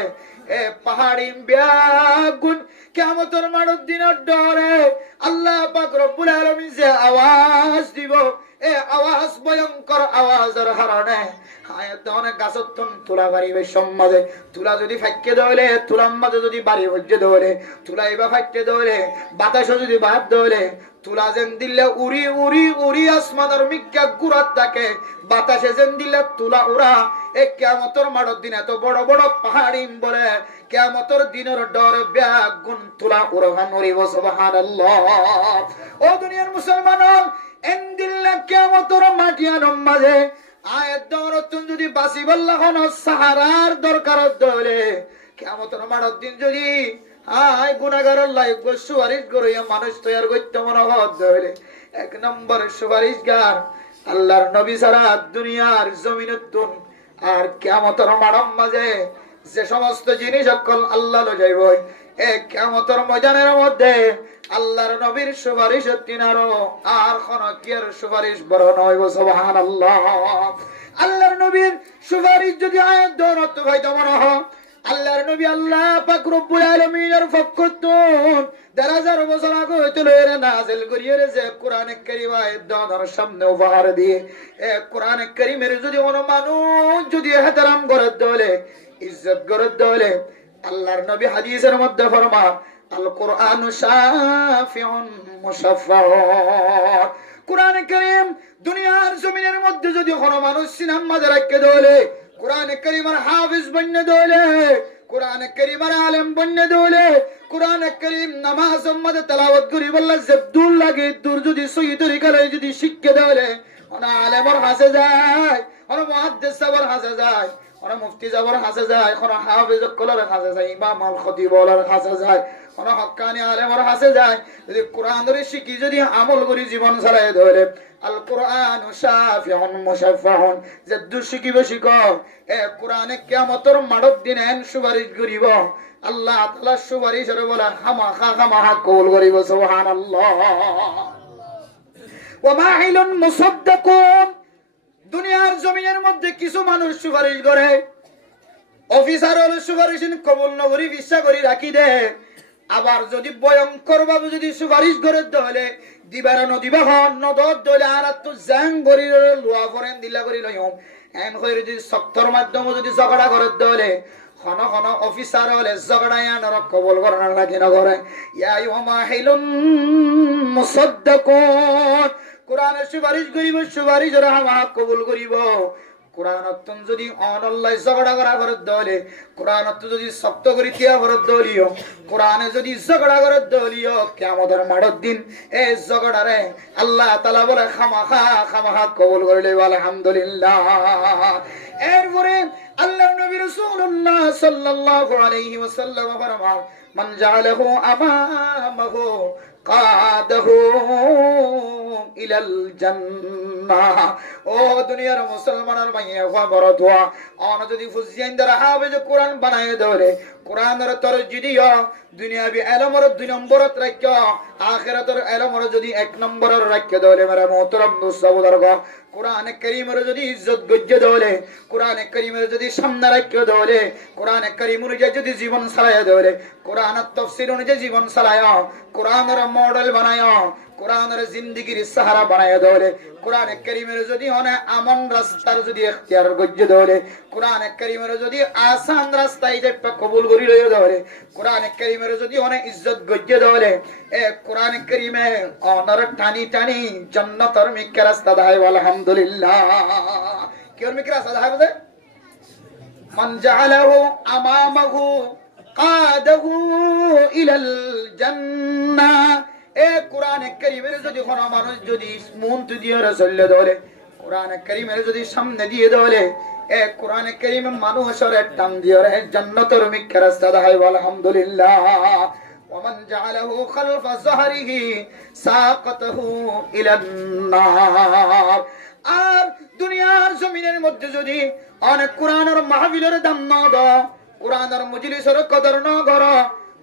এ পাহাড়ি ব্যাগুন কিয়ামতের মাঠের দিনের ডরে আল্লাহ পাক রব্বুল আলামিন যে আওয়াজ দিব, এ আওয়াজ ভয়ঙ্কর আওয়াজের কারণে আয়াত অনেক গাছতন তুলা বাড়িবে সমাজে, তুলা যদি ফাইকে দলে, তুলার মাঝে যদি বাড়ি হজ্জে দলে, তুলা এবার ফাইকে দলে, বাতাসে যদি বাদ দলে, তুলা যেন দিলে উড়ি উড়ি উড়ি আসমানের মিক্কা গুড়াত থাকে, বাতাসে যেন দিলে তুলা উড়া। এ কিয়ামতের মাঠের দিন এত বড় বড় পাহাড়ি বলে কিয়ামতের দিনের ডরে ব্যাগুন তুলা উড়ান উড়িব। সুবহানাল্লাহ। ও দুনিয়ার মুসলমান, এন্দিল্লা কিয়ামতের মাটিয়ার মাঝে আয়াত দরতুন যদি বাসি বল্লা কোন সাহারার দরকার দলে কিয়ামতের মাঠের দিন যদি আয় গুনাহগারের লাইক সুপারিশ করিয়া মানুষ তৈরি করতে মনে হলে এক নম্বর সুপারিশগার আল্লাহর নবী ছাড়া দুনিয়ার জমিনতুন আর কিয়ামতের মাঠের মাঝে যে সমস্ত জিনিস সকল আল্লাহ লো যাইব, এ কিয়ামতের ময়দানের মধ্যে আল্লাহর নবীর সুপারিশ তিনারো আর কোন কিয়ার সুপারিশ বড় নয়। সুবহানাল্লাহ। আল্লাহর নবীর সুপারিশ যদি আয়াত দরত হইতো মনে হয় আল্লাহর নবী আল্লাহ পাক রব্বুল আলামিনের পক্ষতুন ১০০০ বছর আগে হইতো লইরে নাযিল করিয়ে যে কোরআনে কারীম আয়াত দর সামনে উপহার দিয়ে, এ কোরআনে কারীমের যদি কোন মানুষ যদি ইহতিরাম করে দলে, ইজ্জত করে দলে, আল্লাহর নবী হাদিসের মধ্যে ফরমান আল কোরআন শাফিউন মুশাফফাউন, কোরআনে কারীম দুনিয়ার জমিনের মধ্যে যদি কোন মানুষ সিনাম মাঝে রাখতে দলে, কোরআনে কারীমের হাফেজ বন্নে দলে, কোরআনে কারীমের আলেম বন্নে দলে, কোরআনে কারীম নামাজ মধ্যে তেলাওয়াত করি বললা জব্দুল লাগে দূর যদি সহি তরিকায় যদি শিক্ষা দলে, ওনা আলেমর হাসে যায়, ওনা মুহাদ্দিস সাহেবের হাসে যায়, ওনা মুফতি সাহেবের হাসে যায়, ওনা হাফেজ কলর হাসে যায়, ইমাম আল খতিব ওলার হাসে যায়, ওনা হক্কানি আলেমর হাসে যায়। যদি কোরআন ধরে শিখি যদি আমল করি জীবন ছাড়াই ধরে আল কোরআন শাফিউন মুশাফফাউন, যে দুশিকিব শিখ এ কোরআনে কিয়ামতের মাঠের দিন এন সুপারিশ করিব, আল্লাহ তাআলা সুপারিশের বলে খামাখা কবুল করিব। সুবহানাল্লাহ। ওয়া মাহিলুন মুসাদ্দাকুন, দুনিয়ার জমিনের মধ্যে কিছু মানুষ সুপারিশ করে, অফিসার হলে সুপারিশ কবুল নগরী বিশ্বাস করি রাখি দে, আবার যদি ভয়ঙ্কর ভাবে যদি সুপারিশ করে দলে দিবার নদিবা হন নদর দলে আর তো জাং করি লোয়া করেন দিলা করি লইম এন করে যদি শক্তর মাধ্যমে যদি ঝগড়া করে দলে খন খন অফিসার হলে ঝগড়াইয়া নরক কবল করার লাগে না করে ইয়া ইউমা হিলুন মুসাদ্দাকুন, কোরআনের সুপারিশ করিব, সুপারিশ রাহমা কবুল করিব। কোরআনত যদি অনল্লাহ ঝগড়া করা করে দলে, কোরআনত যদি শক্ত করি তিয়া করে দলিও, কোরআনে যদি ঝগড়া করে দলিও কিয়ামতের মাঠের দিন এই ঝগড়ারে আল্লাহ তাআলা বলে খামাখা কবুল করলে আলহামদুলিল্লাহ। এরপরে আল্লাহর নবী রাসূলুল্লাহ সাল্লাল্লাহু আলাইহি ওয়াসাল্লাম ফরমান মান জাআলাহু আমামাহু কাদাহুম ইলাল জান্নাহ। ও দুনিয়ার মুসলমানের মাইয়া খবর দোয়া অন যদি ফুজিয়ান দ্বারা হাফেজ কোরআন বানায় ধরে কোরআনের তরজিদিয়া দুনিয়াবি ইলমের 2 নম্বরত রাখ আখিরাতের ইলমের যদি 1 নম্বরের রাখ ধরে মেরে মোহতরম মুসলিমদর্গ কোরআনে কারীমের যদি ইজ্জত গজ্জে ধরে কোরআনে কারীমের যদি সামনে রাখ ধরে কোরআনে কারীম অনুযায়ী যদি জীবন চালায় ধরে কোরআনের তাফসীর অনুযায়ী জীবন চালায় কোরআনের মডেল বানায় কোরআনের জিন্দেগির সাহারা বানায় ধরে কোরআনে কারীমের যদি অনে আমন রাস্তার যদি ইখতিয়ার গজ্জে ধরে কোরআনে কারীমের যদি আসান রাস্তায় যে কবুল করি লয় ধরে কোরআনে কারীমের যদি অনে ইজ্জত গজ্জে ধরে এ কোরআনে কারীমে অনর টানি টানি জান্নাতের মিকে রাস্তা দেয় আলহামদুলিল্লাহ। কি ওর মিকে রাস্তা দেয় বলে মান জাআলাহু আমামাহু কাদাহু ইলাল জান্নাহ। এ কোরআনে কারীমের যদি কোন মানুষ যদি মন দিয়ে রাসূলে ধরে কোরআনে কারীমের যদি সামনে দিয়ে ধরে এ কোরআনে কারীমে মানুষের টান দিয়ে রে জান্নাতের মিকে রাস্তা দেয় আলহামদুলিল্লাহ। ওমান জাআলাহু খালফা যাহরিহি সাকাতাহু ইলান নার। আর দুনিয়ার জমিনের মধ্যে যদি অনেক কোরআনের মাহফিলের দাম না দাও কোরআনের মজলিসের কদর না করো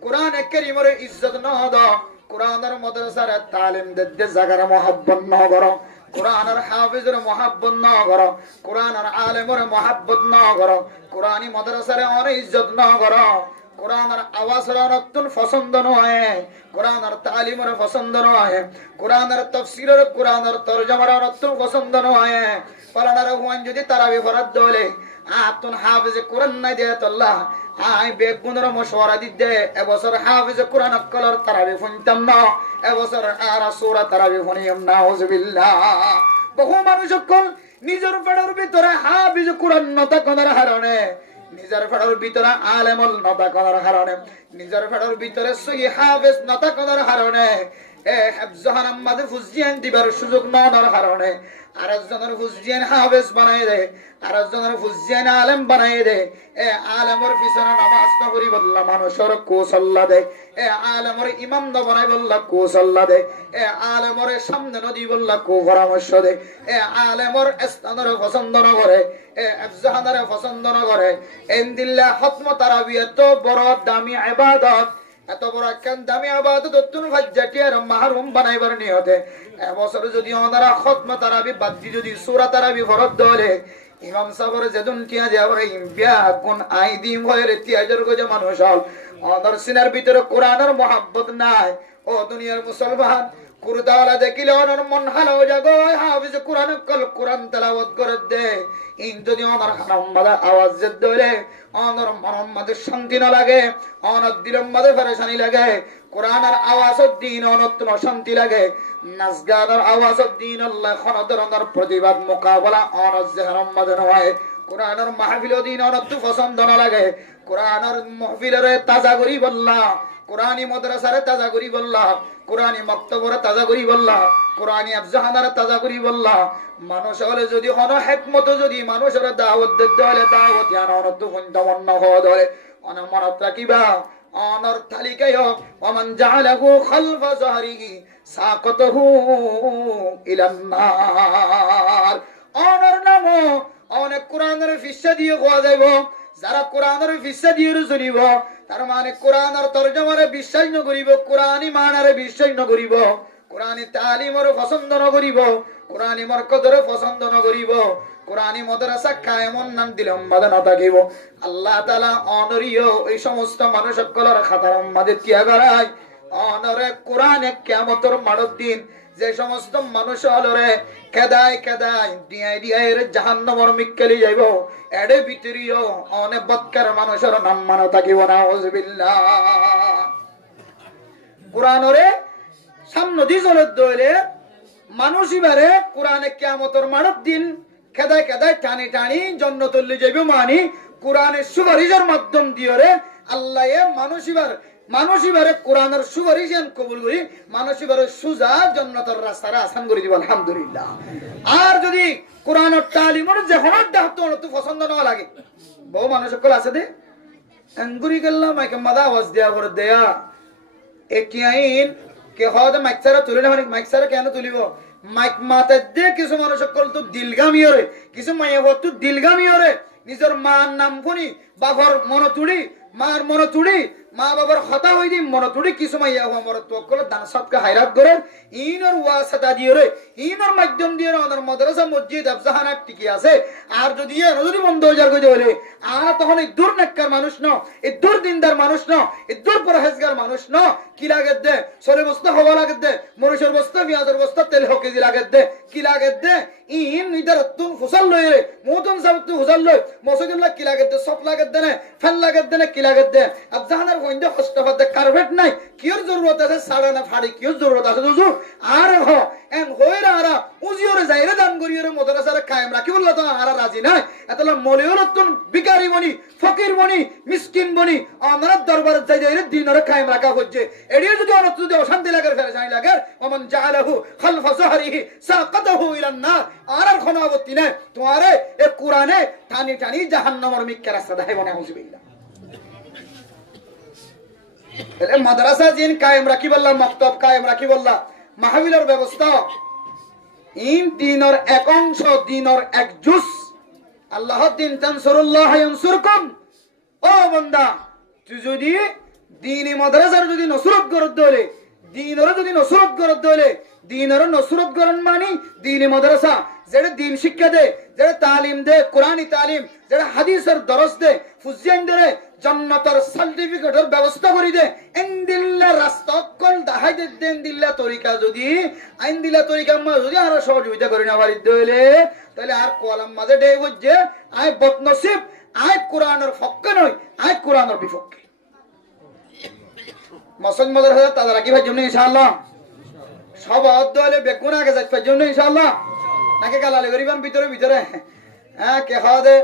কোরআনে কারীমের ইজ্জত না দাও কোরআনের মাদ্রাসার তালিম দিতে জায়গার মহব্বত না করো কোরআনের হাফিজের মহব্বত না করো কোরআনের আলেমের মহব্বত না করো কোরআনী মাদ্রাসার অনেক ইজ্জত না করো কোরআনের আওয়াজের নতুন পছন্দ নয় কোরআনের তালিমের পছন্দ নয় কোরআনের তাফসীরের কোরআনের তরজমার নতুন পছন্দ নয় পলানার হুয়ান যদি তারাবি ফরাদ দলে আতুন হাফিজ কোরআন নাই দে আল্লাহ আই বেগুনের মশওয়ারা দিতে এবছর হাফিজ কোরআন কলর তারাবি ফুনতাম না এবছর আর সূরা তারাবি ফুনিয়াম নাউজুবিল্লাহ। বহু মানুষ সকল নিজের পেটের ভিতরে হাফিজ কোরআন নতা কোনার হারণে নিজের পেটের ভিতরে আলেমুল নতা কোনার হারণে নিজের পেটের ভিতরে সহি হাফিজ নতা কোনার হারণে এ হাফজান আহমদ ফুজিয়ান দিবার সুযোগ ননার হারণে আরেকজনের ফুজিয়ান হাফেজ বানাই দে আরেকজনের ফুজিয়ান আলেম বানাই দে এ আলেমের পিছনে নামাজ না করি বললা মানুষের কৌশল্লা দে এ আলেমের ইমাম না বানাই বললা কৌশল্লা দে এ আলেমের সামনে নদী বললা কো পরামর্শ দে এ আলেমের স্থানের পছন্দ না করে এ আফজাহানের পছন্দ না করে ইনদিল্লা খতম তারাবি এত বড় দামি ইবাদত এত বড় একখান দামি আবাদত তুন ফাজ্জাটি আর মাহরুম বানাইবার নিয়তে এবছর যদি ওনারা খতম তারাবি বাদ দি যদি সূরা তারাবি ফরজ দলে ইমাম সাহেবের যেদিন টিয়া যাবে বিয়া কোন আইদিম হয় রে তিয়াজের গজে মানুষ হল ওনার সিনার ভিতরে কোরআনের মহব্বত নাই ও দুনিয়ার মুসলমান কুরদালা দেখিলে ওনার মন হালো জাগো হাফিজ কোরআন কল কোরআন তেলাওয়াত করে দে ইন যদি ওনার হারামবাদা আওয়াজ জেদ দলে ওনার মনের মধ্যে শান্তি না লাগে ওনার দিলের মধ্যে পরেশানি লাগে কোরআনের আওয়াজের দিন অনত্ন শান্তি লাগে নাচগানের আওয়াজের দিন আল্লাহ খনদরনের প্রতিবাদ মোকাবেলা ওনার জেহরম মধ্যে নয় কোরআনের মাহফিলের দিন অনত্ন পছন্দ না লাগে কোরআনের মাহফিলের তাজা করি বললা কোরআনী মাদ্রাসারে তাজা করি বললা কোরআনী মাক্তবরে তাজা করি বললা কোরআনী আফজাহানারে তাজা করি বললা মানুষ হলে যদি হন হিকমত যদি মানুষের দাওয়াত দিতে হলে দাওয়াত ইয়ান অনত্ব ফন্তমন্ন হওয়া ধরে অনমনত রাখিবা অনর তালিকায় ওমান জাআলাহু খালফা যাহরিহি সাকাতাহু ইলান নার। অনর নাম অনেক কোরআনের ফিসা দিয়ে কোয়া যাইব যারা কোরআনের ফিসা দিয়ে চলিব তার মানে কোরআনের তরজমারে বিশ্বাস ন করিব কোরআনী মানারে বিশ্বাস ন করিব কোরআনী তালিমর পছন্দ ন করিব কোরআনী মরকদর পছন্দ ন করিব কোরআনী মাদ্রাসা কায়েমন নাম দিলম বাদা না থাকিব আল্লাহ তাআলা অনরিয় এই সমস্ত মানুষ সকলের খাতার মাঝে কিয়া করায় অনরে কোরআনে কিয়ামতের মাড়র দিন যে সমস্ত মানুষ হলরে কেদায় কেদায় দিয়াই দিয়াই জাহান্নামের মিক্কেলি যাইব এডে ভিতরিও অনেক বদকার মানুষের নাম মানা থাকিব না আউযুবিল্লাহ। কোরআনরে সামনে দি চলত দইলে মানুষ ইবারে কোরআনে কিয়ামতের মাড়র দিন কেদায় কেদায় টানি টানি জান্নাতুল যাইব মানি কোরআনের সুপারিশের মাধ্যম দিয়রে আল্লাহ এ মানুষ ইবারে কোরআনের সুপারিশ কবুল করি মানুষ ইবারে সুজা জান্নাতের রাস্তাটা আসান করে দিব আলহামদুলিল্লাহ। আর যদি কোরআনের তালিমের যে হনার দাহত তো পছন্দ না লাগে বহু মানুষ সকল আছে দে আঙ্গুরি গেলাম মাইকে মাদা আওয়াজ দেয়া করে দেয়া এ কি আইন কে হয়তো মাইকসারা তুলে না, মাইকসারা কেন তুলিব? মাইক মাথায় দিয়ে কিছু মানুষ সকল তো দিলগামী হরে, কিছু মাইয়া তো দিলগামী হরে, নিজের মার নাম শুনি বাবার মন তুড়ি, মার মন তুড়ি, মা বাবার হতা হই দি মন তুড়ি, কিছু মাইয়া আমার তোকল দান সবকে হাইরাত করে ইনর ওয়াসাতা দিয়ে রে, ইনর মাধ্যম দিয়ে আমাদের মাদ্রাসা মসজিদ আফজাহানা টিকে আছে। আর যদি যদি বন্ধ হয়ে যার কইতে বলে আর তখন এই দূর নেককার মানুষ ন, এই দূর দিনদার মানুষ ন, এই দূর পরহেজগার মানুষ ন, কি লাগে দে সরে বস্তা হওয়া লাগে দে, মরিচের বস্তা পেঁয়াজের বস্তা তেল কেজি লাগে দে, কি লাগে দে ইন ইদার তুন ফুসাল লই রে মতন সব তুই ফুসাল লই মসজিদুল্লাহ কি লাগে দে, সব লাগে দে না, ফ্যান লাগে দে না, কি লাগে দে আফজাহানার কইন্দে হস্তফাতে কার্পেট নাই, কিওর জরুরত আছে সাড়া না ফাড়ি, কিওর জরুরত আছে হুজুর আর হ এন হইরা আরা উজিওরে যাইরে দান করিওরে মাদ্রাসারে কায়েম রাখি বললা তো আরা রাজি নাই। এতলা মলিউরতুন ভিখারি বনি, ফকির বনি, মিসকিন বনি আমরা দরবারে যাই যাইরে দিনরে কায়েম রাখা হচ্ছে। এডিও যদি অনত যদি অশান্তি লাগে ফেরেশানি লাগে, ওমান জাআলাহু খালফা যহরিহি সাকাতাহু ইলান নার, আর খনাবতি না তোমারে এ কোরআনে টানি টানি জাহান্নামের মিক্কা রাস্তা দেখাই বনে আউযুবিল্লাহ। এলে মাদ্রাসা জিন কায়েম রাখি বললা, মক্তব কায়েম রাখি বললা, মাহফিলের ব্যবস্থা ইন দিনের এক অংশ, দিনের এক জুস। আল্লাহ দিন তানসুরুল্লাহ ইয়ানসুরকুম। ও বান্দা তুই যদি দিনী মাদ্রাসার যদি নসরত করত দলে, দিনের যদি নসরত করত দলে, দিনের নসরত করন মানে দিনী মাদ্রাসা যেটা দিন শিক্ষা দে, যেটা তালিম দে, কোরআনী তালিম, যেটা হাদিসের দরস দে, ফুজিয়ান দে, জান্নাতের সার্টিফিকেটের ব্যবস্থা করি দে, ইনদিল্লা রাস্তা কল দেখাই দে, ইনদিল্লা তরিকা যদি আইনদিল্লা তরিকা মা যদি আর সহযোগিতা করি না পারি দলে, তাহলে আর কলম মাঝে ডে হচ্ছে আই বদনসিব, আই কোরআনের পক্ষে নয়, আই কোরআনের বিপক্ষে। মসজিদ মাদ্রাসা তাদের রাখি ভাই জন্য ইনশাআল্লাহ সব দলে বেগুন আগে যাচ্ছে জন্য ইনশাআল্লাহ, নাকি গালালি করিবান ভিতরে ভিতরে হ্যাঁ কে খাওয়া দে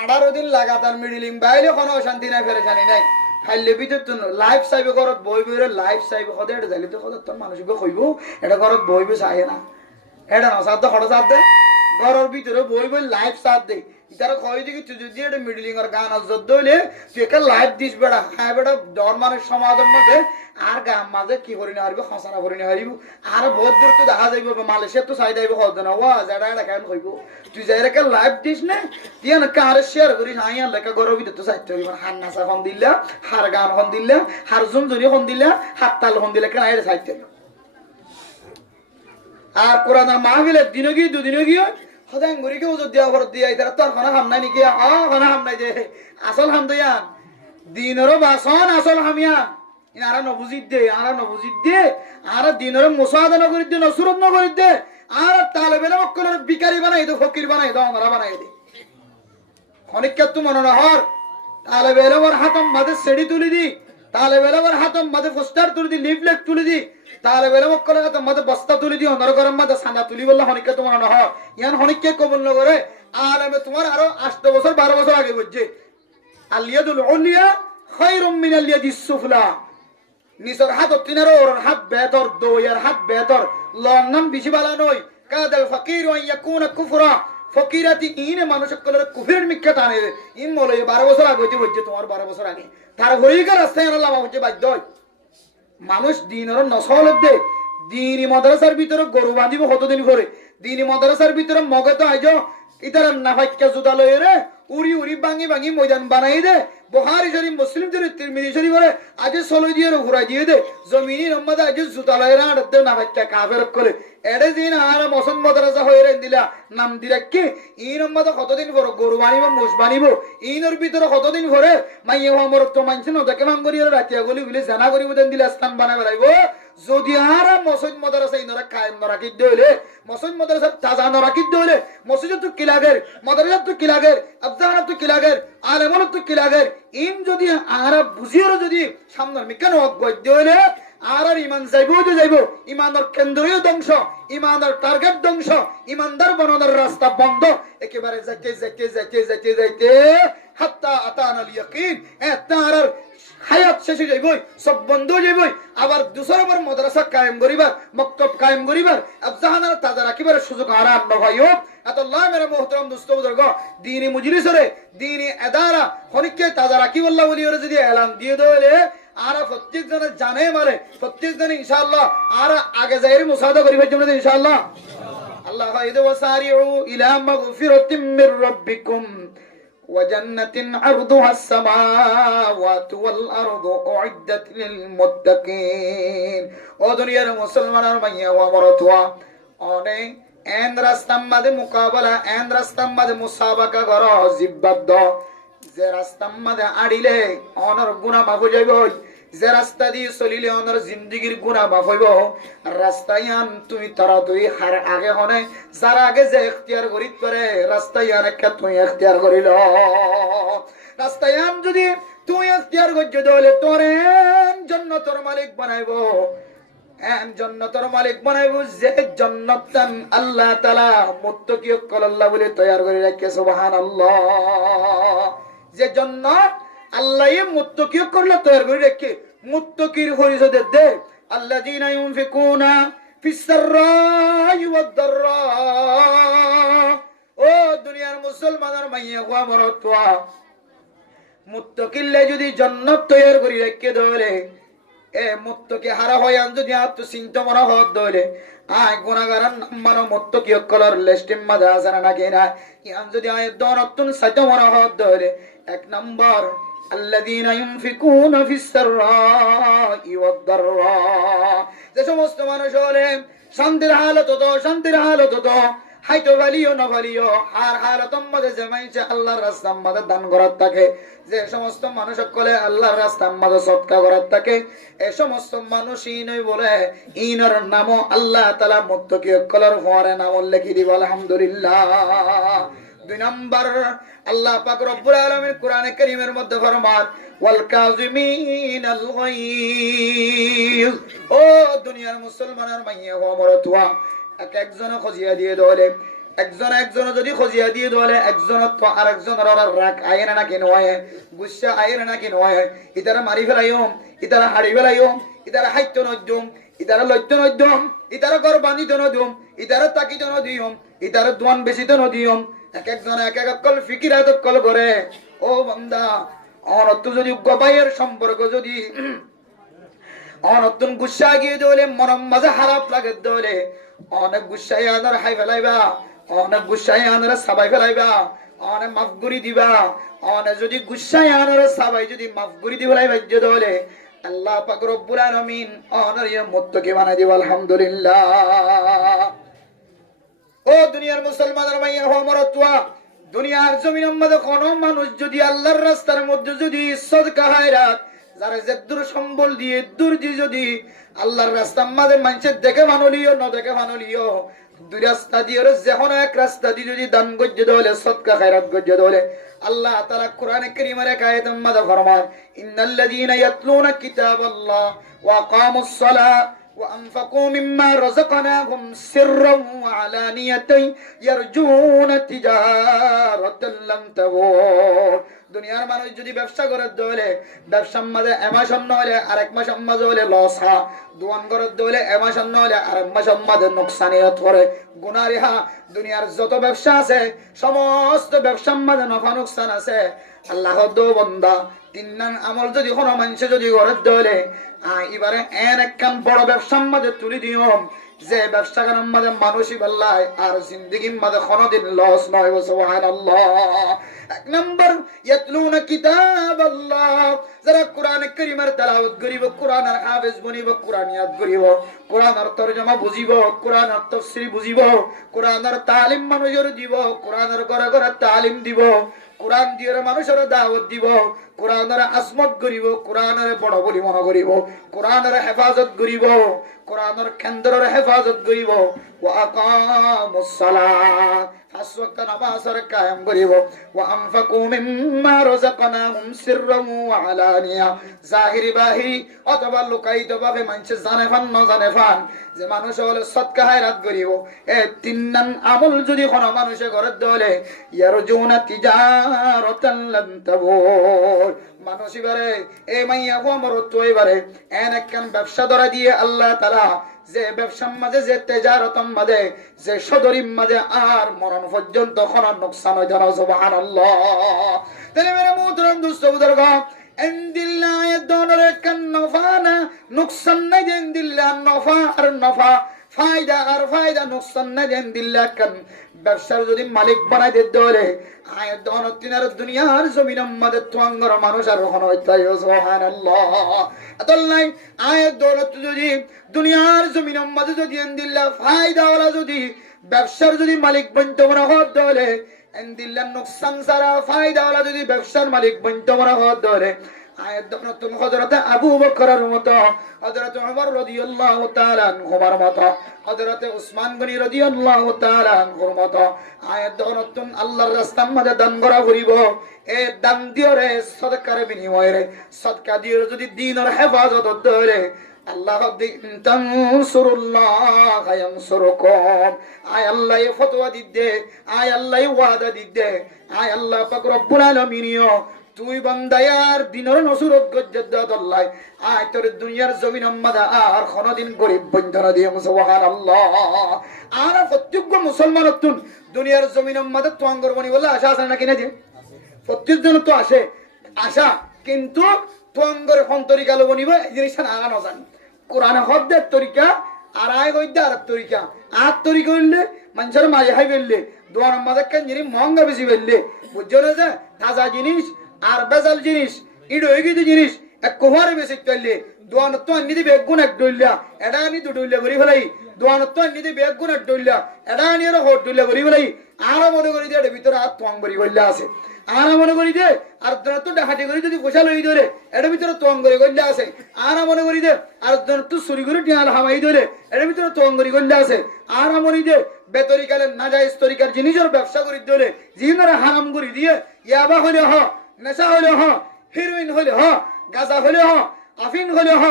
18 দিন লাগাতার মিডিলিং বাইরে কোনো অশান্তি নাই, ফেরেশানি নাই, খাইলে ভিতর তো লাইফ সাইবে ঘরত বই বইরে লাইফ সাইবে হদে এটা যাইলে তো হদে তোর মানুষকে কইব এটা ঘরত বই বই চাই না, এটা না সাথে খড় সাথ দে ঘরের ভিতরে বই বই লাইফ সাথ দে, তারা কই দিকে তুই যদি এটা মিডিলিং এর গান আজত দইলে তুই একটা লাইফ দিস বেড়া, হ্যাঁ বেটা ডর মানুষ সমাজের মধ্যে আর গাম মাঝে কি করি না হারিব, খসানা করি না হারিব, আর বহুত দূর তো দেখা যাইব মালয়েশিয়া তো চাই যাইব হদ না ওয়া যারা এটা কেন কইব তুই যাই রেখে লাইভ দিস না, তুই না কার শেয়ার করিস আইয়া লেখা গরব ভিতর তো চাইতে হইব, হার নাচা খন দিলা, হার গান খন দিলা, হার জুমজুরি খন দিলা, হাত তাল খন দিলা, কেন এটা চাইতে আর কোরআনের মাহফিলের দিনও গিয়ে দুদিনও গিয়ে সদায় ঘুরিকে ওজোর দেওয়া ঘর দিয়ে তারা তোর খানা হাম নাই নাকি, খানা হাম নাই যে আসল হাম তো ইয়ান দিনেরও বাসন আসল হামিয়ান আরা নবুজিত দে, আরা নবুজিত দে, আর দিনের মুসাদা নগরীত দে, নসরত নগরীত দে, আর তালেবের মক্কলের বিকারি বানাই দে, ফকির বানাই দাও, আমরা বানাই দে অনেক তো মনে না হর তালেবের হাতম মাঝে সেড়ি তুলি দি, তালেবের হাতম মাঝে পোস্টার তুলি দি, লিফলেট তুলি দি, তালেবের মক্কলের হাতম মাঝে বস্তা তুলি দি, অনর গরম মাঝে সান্দা তুলি বললে অনেক তো মনে না হর ইয়ান অনেককে কবল নগরে। আর আমি তোমার আরো 8 বছর 12 বছর আগে বুঝছে আলিয়াদুল উলিয়া খায়রুম মিনাল ইয়াদিস সুফলা, নিচর হাত তিনার ওর হাত বেতর, দইয়ের হাত বেতর, লন্ডন বেশি বালা নয়, কাদাল ফকির ওয়া ইয়াকুনা কুফরা, ফকিরাতি ইনে মানুষ কলর কুফরের মিক্কা টানে ইন মলে 12 বছর আগে হইতে বুঝছে তোমার 12 বছর আগে তার হইগা রাস্তায় আল্লাহ হচ্ছে বাধ্য মানুষ দিনের নসল দে, দিনী মাদ্রাসার ভিতরে গরু বাঁধিব কতদিন করে, দিনী মাদ্রাসার ভিতরে মগে তো আইজ ইতার নাফাক্কা জুতা লয়ে রে উড়ি উড়ি ভাঙি ভাঙি ময়দান বানাই দে, বুখারী শরীফ মুসলিম শরীফ তিরমিজি শরীফ বলে আজ সলই দিয়ে ঘুরাই দিয়ে দে, জমিনি নম্বর আজ জুতা লয়ে রে আড়তে নাফাক্কা কাফের করে এডে দিন আর মসন মাদ্রাসা হয়ে রে দিলা নাম দিলা কি ই নম্বর কতদিন করে গরু বানিব মোষ বানিব, ইনর ভিতরে কতদিন করে মাইয়ে আমার তো মানছে না দেখে ভাঙ করি রাতিয়া গলি বলে জানা করিব দেন দিলা স্থান বানাই বেড়াইব। যদি আর মসজিদ মাদ্রাসা ইনরা কায়েম নরাকি দইলে, মসজিদ মাদ্রাসা তাজা নরাকি দইলে, মসজিদ তো কি লাগের, মাদ্রাসা তো কি লাগের, আফজানা তো কি লাগের, আলেমত তো কি লাগের, ইন যদি আর বুঝিয়ে যদি সামনের মিকানো গদ্য হইলে আর ইমান যাইবো তো যাইব, ইমানের কেন্দ্রীয় ধ্বংস, ইমানের টার্গেট ধ্বংস, ইমানদার বানানোর রাস্তা বন্ধ একেবারে যাইতে যাইতে যাইতে যাইতে যাইতে হাত্তা আতানাল ইয়াকিন তার হায়াত শেষ হয়ে যাইবই, সব বন্ধ হয়ে যাইবই, আবার দুসরবার মাদ্রাসা কায়েম করিবার, মক্তব কায়েম করিবার, আফজাহানার তাজা রাখিবার সুযোগ আর আন্ন ভাইও আতাল্লাহ মেরা মুহতারাম দোস্ত বুজুর্গ দ্বীনি মজলিসরে দ্বীনি আদারা হনিকে তাজা রাখিবাল্লাহ বলি ওরে যদি এলান দিয়ে দলে আর প্রত্যেক জনে জানে মানে প্রত্যেক জনে ইনশাআল্লাহ আর আগে যাই মুসাদা করিবার জন্য ইনশাআল্লাহ আল্লাহ কইতে ওয়াসারিউ ইলা মাগফিরাতিম মির রাব্বিকুম ওয়া জান্নাতিন আরদুহাস সামাওয়াতু ওয়াল আরদু উইদ্দাত লিল মুত্তাকিন। ও দুনিয়ার মুসলমানের মাইয়া ওয়া মরতওয়া অনে এন রাস্তার মাঝে মুকাবালা এন রাস্তার মাঝে মুসাবাকা করো জিব্বাদ যে রাস্তার মাঝে আড়িলে অনর গুনাহ মাফ হয়ে যাইব, যে রাস্তা দিয়ে চলিলে অনর জিন্দিগির গুনাহ মাফ হইব। রাস্তায় আন তুই তারা তুই হার আগে হনে যারা আগে যে ইখতিয়ার করিত পারে রাস্তায় আন একটা তুই ইখতিয়ার করিল। রাস্তায় আন যদি তুই ইখতিয়ার করছ তাহলে তোর জান্নাতের মালিক বানাইব, জান্নাতের মালিক বানাইব যে জান্নাতান আল্লাহ তাআলা মুত্তাকিয়কল আল্লাহ বলে তৈয়ার করে রাখে। সুবহানাল্লাহ। যে জান্নাত আল্লাহ মুত্তাকিয়ক করলে তৈয়ার করে রাখে। মুত্তাকির পরিচয় দে আল্লাযীনা ইউনফিকুনা ফিস সাররাই ওয়াদ দাররা। ও দুনিয়ার মুসলমানের মাইয়া ওয়া মরতওয়া মুত্তাকিল্লে যদি জান্নাত তৈয়ার করে রাখে ধরে এ মুত্তাকি হারা হয় যদি আত্মচিন্তা মনে হত ধরে আয় গুনাহগার মানো মুত্তাকি কলার লিস্টের মধ্যে আছে নাকি না ইয়ান যদি আয় দনতুন সাইতে মনে হত ধরে এক নাম্বার আল্লাযীনা ইউনফিকুনা ফিস সাররাই ওয়াদ দাররা। যে সমস্ত মানুষ হলে শান্তির হালত তো শান্তির হালত তো হাইতো ভালিও না ভালিও আর হালতম মধ্যে যে মাইছে আল্লাহর রাস্তার মধ্যে দান করার থাকে, যে সমস্ত মানুষ সকলে আল্লাহর রাস্তার মধ্যে সদকা করার থাকে, এই সমস্ত মানুষই নয় বলে ইনর নাম আল্লাহ তাআলা মুত্তাকি কলার ফরে নাম লিখি দিব আলহামদুলিল্লাহ। দুই নাম্বার আল্লাহ পাক রব্বুল আলামিন কোরআনে কারীমের মধ্যে ফরমান ওয়াল কাযিমিনাল গায়জ। ও দুনিয়ার মুসলমানের মাইয়া ও মরতওয়া এক একজন খজিয়া দিয়ে দলে একজন যদি খজিয়া দিয়ে দলে একজন তো আরেকজনের রাগ আইন নাকি নয়, গুসা আইন নাকি নয়, ইতারা মারি ফেলাইও, ইতারা হাড়ি ফেলাইও, ইতারা হাইত্য নদ্যম, ইতারা লইত্য নদ্যম, ইতারা ঘর বান্ধিত নদম, ইতারা তাকিত নদিয়ম, ইতারা দোয়ান বেশিত নদিয়ম। এক একজন এক এক কল ফিকিরাত কল করে। ও বান্দা অনত্য যদি গবাইয়ের সম্পর্ক যদি অনতুন গুসা গিয়ে দলে মনম মাঝে খারাপ লাগে দলে অনেক গুসাই আনার হাই ফেলাইবা, অনেক গুসাই আনার সাবাই ফেলাইবা, অনেক মাফগুরি দিবা। অনেক যদি গুসাই আনার সাবাই যদি মাফগুরি দি ফেলাইবা দলে আল্লাহ পাক রব্বুল আলামিন অনার ইয়া মুত্তাকি বানাই দিব আলহামদুলিল্লাহ। ও দুনিয়ার মুসলমানের মাইয়া হো মরতওয়া দুনিয়ার জমিনের মধ্যে কোন মানুষ যদি আল্লাহর রাস্তার মধ্যে যদি সদকা হায়রাত যারা যে দূর সম্বল দিয়ে দূর দিয়ে যদি আল্লাহর রাস্তার মাঝে মানুষের দেখে মানলিও ন দেখে মানলিও দুই রাস্তা দিয়ে যখন এক রাস্তা দিয়ে যদি দান গজ্জে দলে সদকা খায়রাত গজ্জে দলে আল্লাহ তাআলা কোরআনে কারীমের এক আয়াতের মধ্যে ফরমান ইন্নাল্লাযীনা ইয়াতলুনা কিতাবাল্লাহ ওয়া আকামুস সালাত وأنفقوا مما رزقناهم سرا وعلانية يرجون تجارة لن تبور। দুনিয়ার মানুষ যদি ব্যবসা করে দলে ব্যবসার মাঝে এমাস অন্য হলে আরেক মাস মাঝে হলে লস হা, দোয়ান করে দলে এমাস অন্য হলে আরেক মাস মাঝে নোকসানিয়ত করে গুনারি হা। দুনিয়ার যত ব্যবসা আছে সমস্ত ব্যবসার মাঝে নফা নোকসান আছে। আল্লাহ দো বন্দা তিন আমল যদি কোনো মানুষ যদি করে দলে এবারে এন একখান বড় ব্যবসার মাঝে তুলি দিও যে ব্যবসা কারণ মাঝে মানুষই বললাই আর জিন্দিগির মাঝে কোনোদিন লস নয়। সুবহানাল্লাহ। এক নম্বর ইয়াতলুনা কিতাবাল্লাহ যারা কোরআন কারীমের তেলাওয়াত করিব, কোরআনের হাফেজ বনিব, কোরআন ইয়াদ করিব, কোরআনের তরজমা বুঝিব, কোরআনের তাফসীর বুঝিব, কোরআনের তালিম মানুষের দিব, কোরআনের ঘরে ঘরে তালিম দিব, কোরআন দিয়ে মানুষের দাওয়াত দিব, কোরআনের আজমত করিব, কোরআনের বড় বলি মনে করিব, কোরআনের হেফাজত করিব, কোরআনের কেন্দ্রের হেফাজত করিব। ওয়া আকামুস সালাত পাঁচ ওয়াক্ত নামাজের কায়েম করিব। ওয়া আনফাকু মিম্মা রাযাকনাহুম সিররান ওয়া আলানিয়া জাহিরি বাহিরি অথবা লুকায়িতভাবে মানুষ জানে ফান না জানে ফান যে মানুষ হলে সদকা হায়রাত করিব। এই তিন আমল যদি কোনো মানুষে করে দলে ইয়ারজুনা তিজারাতান লান তাবুর মানুষ এবারে এই মাইয়া মরত এবারে এন একখান ব্যবসা ধরা দিয়ে আল্লাহ তাআলা যে ব্যবসার মাঝে যে তেজারতম মাঝে যে সদরিম মাঝে আর মরণ পর্যন্ত কোনো নোকসান হয় না। সুবহানাল্লাহ। তাহলে মেরে মুহতারাম দোস্ত বুজুর্গ এন্দিল্লা দনরে কান নফানা নুকসান না এন্দিল্লা নফা আর নফা ফায়দা আর ফায়দা নুকসান না এন্দিল্লা কান ব্যবসার যদি মালিক বানাই দে দরে আয় দনতিনার দুনিয়ার জমিনের মধ্যে তোয়াঙ্গর মানুষ আর ওখানে হইতাই সুবহানাল্লাহ আতাল্লাই আয় দৌলত যদি দুনিয়ার জমিনের মধ্যে যদি এন্দিল্লা ফায়দা ওরা যদি ব্যবসার যদি মালিক বনতে মনে হত দলে এন্দিল্লা নুকসান সারা ফায়দা ওরা যদি ব্যবসার মালিক বনতে মনে হত দলে আয়াত নতুন হযরত আবু বকরের মতো হযরত ওমর রাদিয়াল্লাহু তাআলা আনহুর মতো হযরত উসমান গনি রাদিয়াল্লাহু তাআলা আনহুর মতো আয়াত নতুন আল্লাহর রাস্তার মধ্যে দান করা করিব এ দান দিওরে সদকার বিনিময়ে সদকা দিও যদি দ্বীনের হেফাজত ধরে আল্লাহ তানসুরুল্লাহ ইয়ানসুরুকুম আয় আল্লাহ ফতোয়া দিতে আয় আল্লাহ ওয়াদা দিতে আয় আল্লাহ পাক রব্বুল আলামিনও তুই বান্দায়ার দিনের নসরত গজ্জাত আল্লাহ আয় তোর দুনিয়ার জমিন আম্মাদা আর কোনদিন গরিব বন্ধনা দিয়ে সুবহানাল্লাহ আর প্রত্যেক মুসলমান তুন দুনিয়ার জমিন আম্মাদা তোয়াঙ্গর বনি বলে আশা আছে নাকি না যে প্রত্যেক জন তো আসে আশা কিন্তু তোয়াঙ্গর কোন তরিকা লো বনিব এই জিনিসটা না না জানি কোরআন হদ্দের তরিকা আর আয় গইদা আর তরিকা আর তরিকা হইলে মানুষের মাঝে হাই বেললে দোয়ার আম্মাদা কেন জিনিস মহঙ্গা বেশি বেললে বুঝছো না যে তাজা জিনিস আর বেজাল জিনিস ইডো এগিয়ে জিনিস এক কোহারে বেশি চললে দোয়ান তো নিদি বেগুন এক ডইলা এডা নি দুডইলা করি ফেলাই দোয়ান তো নিদি বেগুন এক ডইলা এডা নি আর হট ডইলা করি ফেলাই আর মনে করি যে এর ভিতরে আর তোয়াং করি গল্লা আছে আর মনে করি যে আর তো ডাহাটি করি যদি পয়সা লই ধরে এর ভিতরে তোয়াং করি গল্লা আছে আর মনে করি যে আর তো চুরি করে টিয়াল হামাই ধরে এর ভিতরে তোয়াং করি গল্লা আছে আর মনে যে বেতরিকালে নাজায়েজ তরিকার জিনিসের ব্যবসা করি ধরে জিনারে হারাম করি দিয়ে ইয়াবা হলে হ নেশা হলে হ হিরোইন হলে হ গাঁজা হলে হ আফিন হলে হ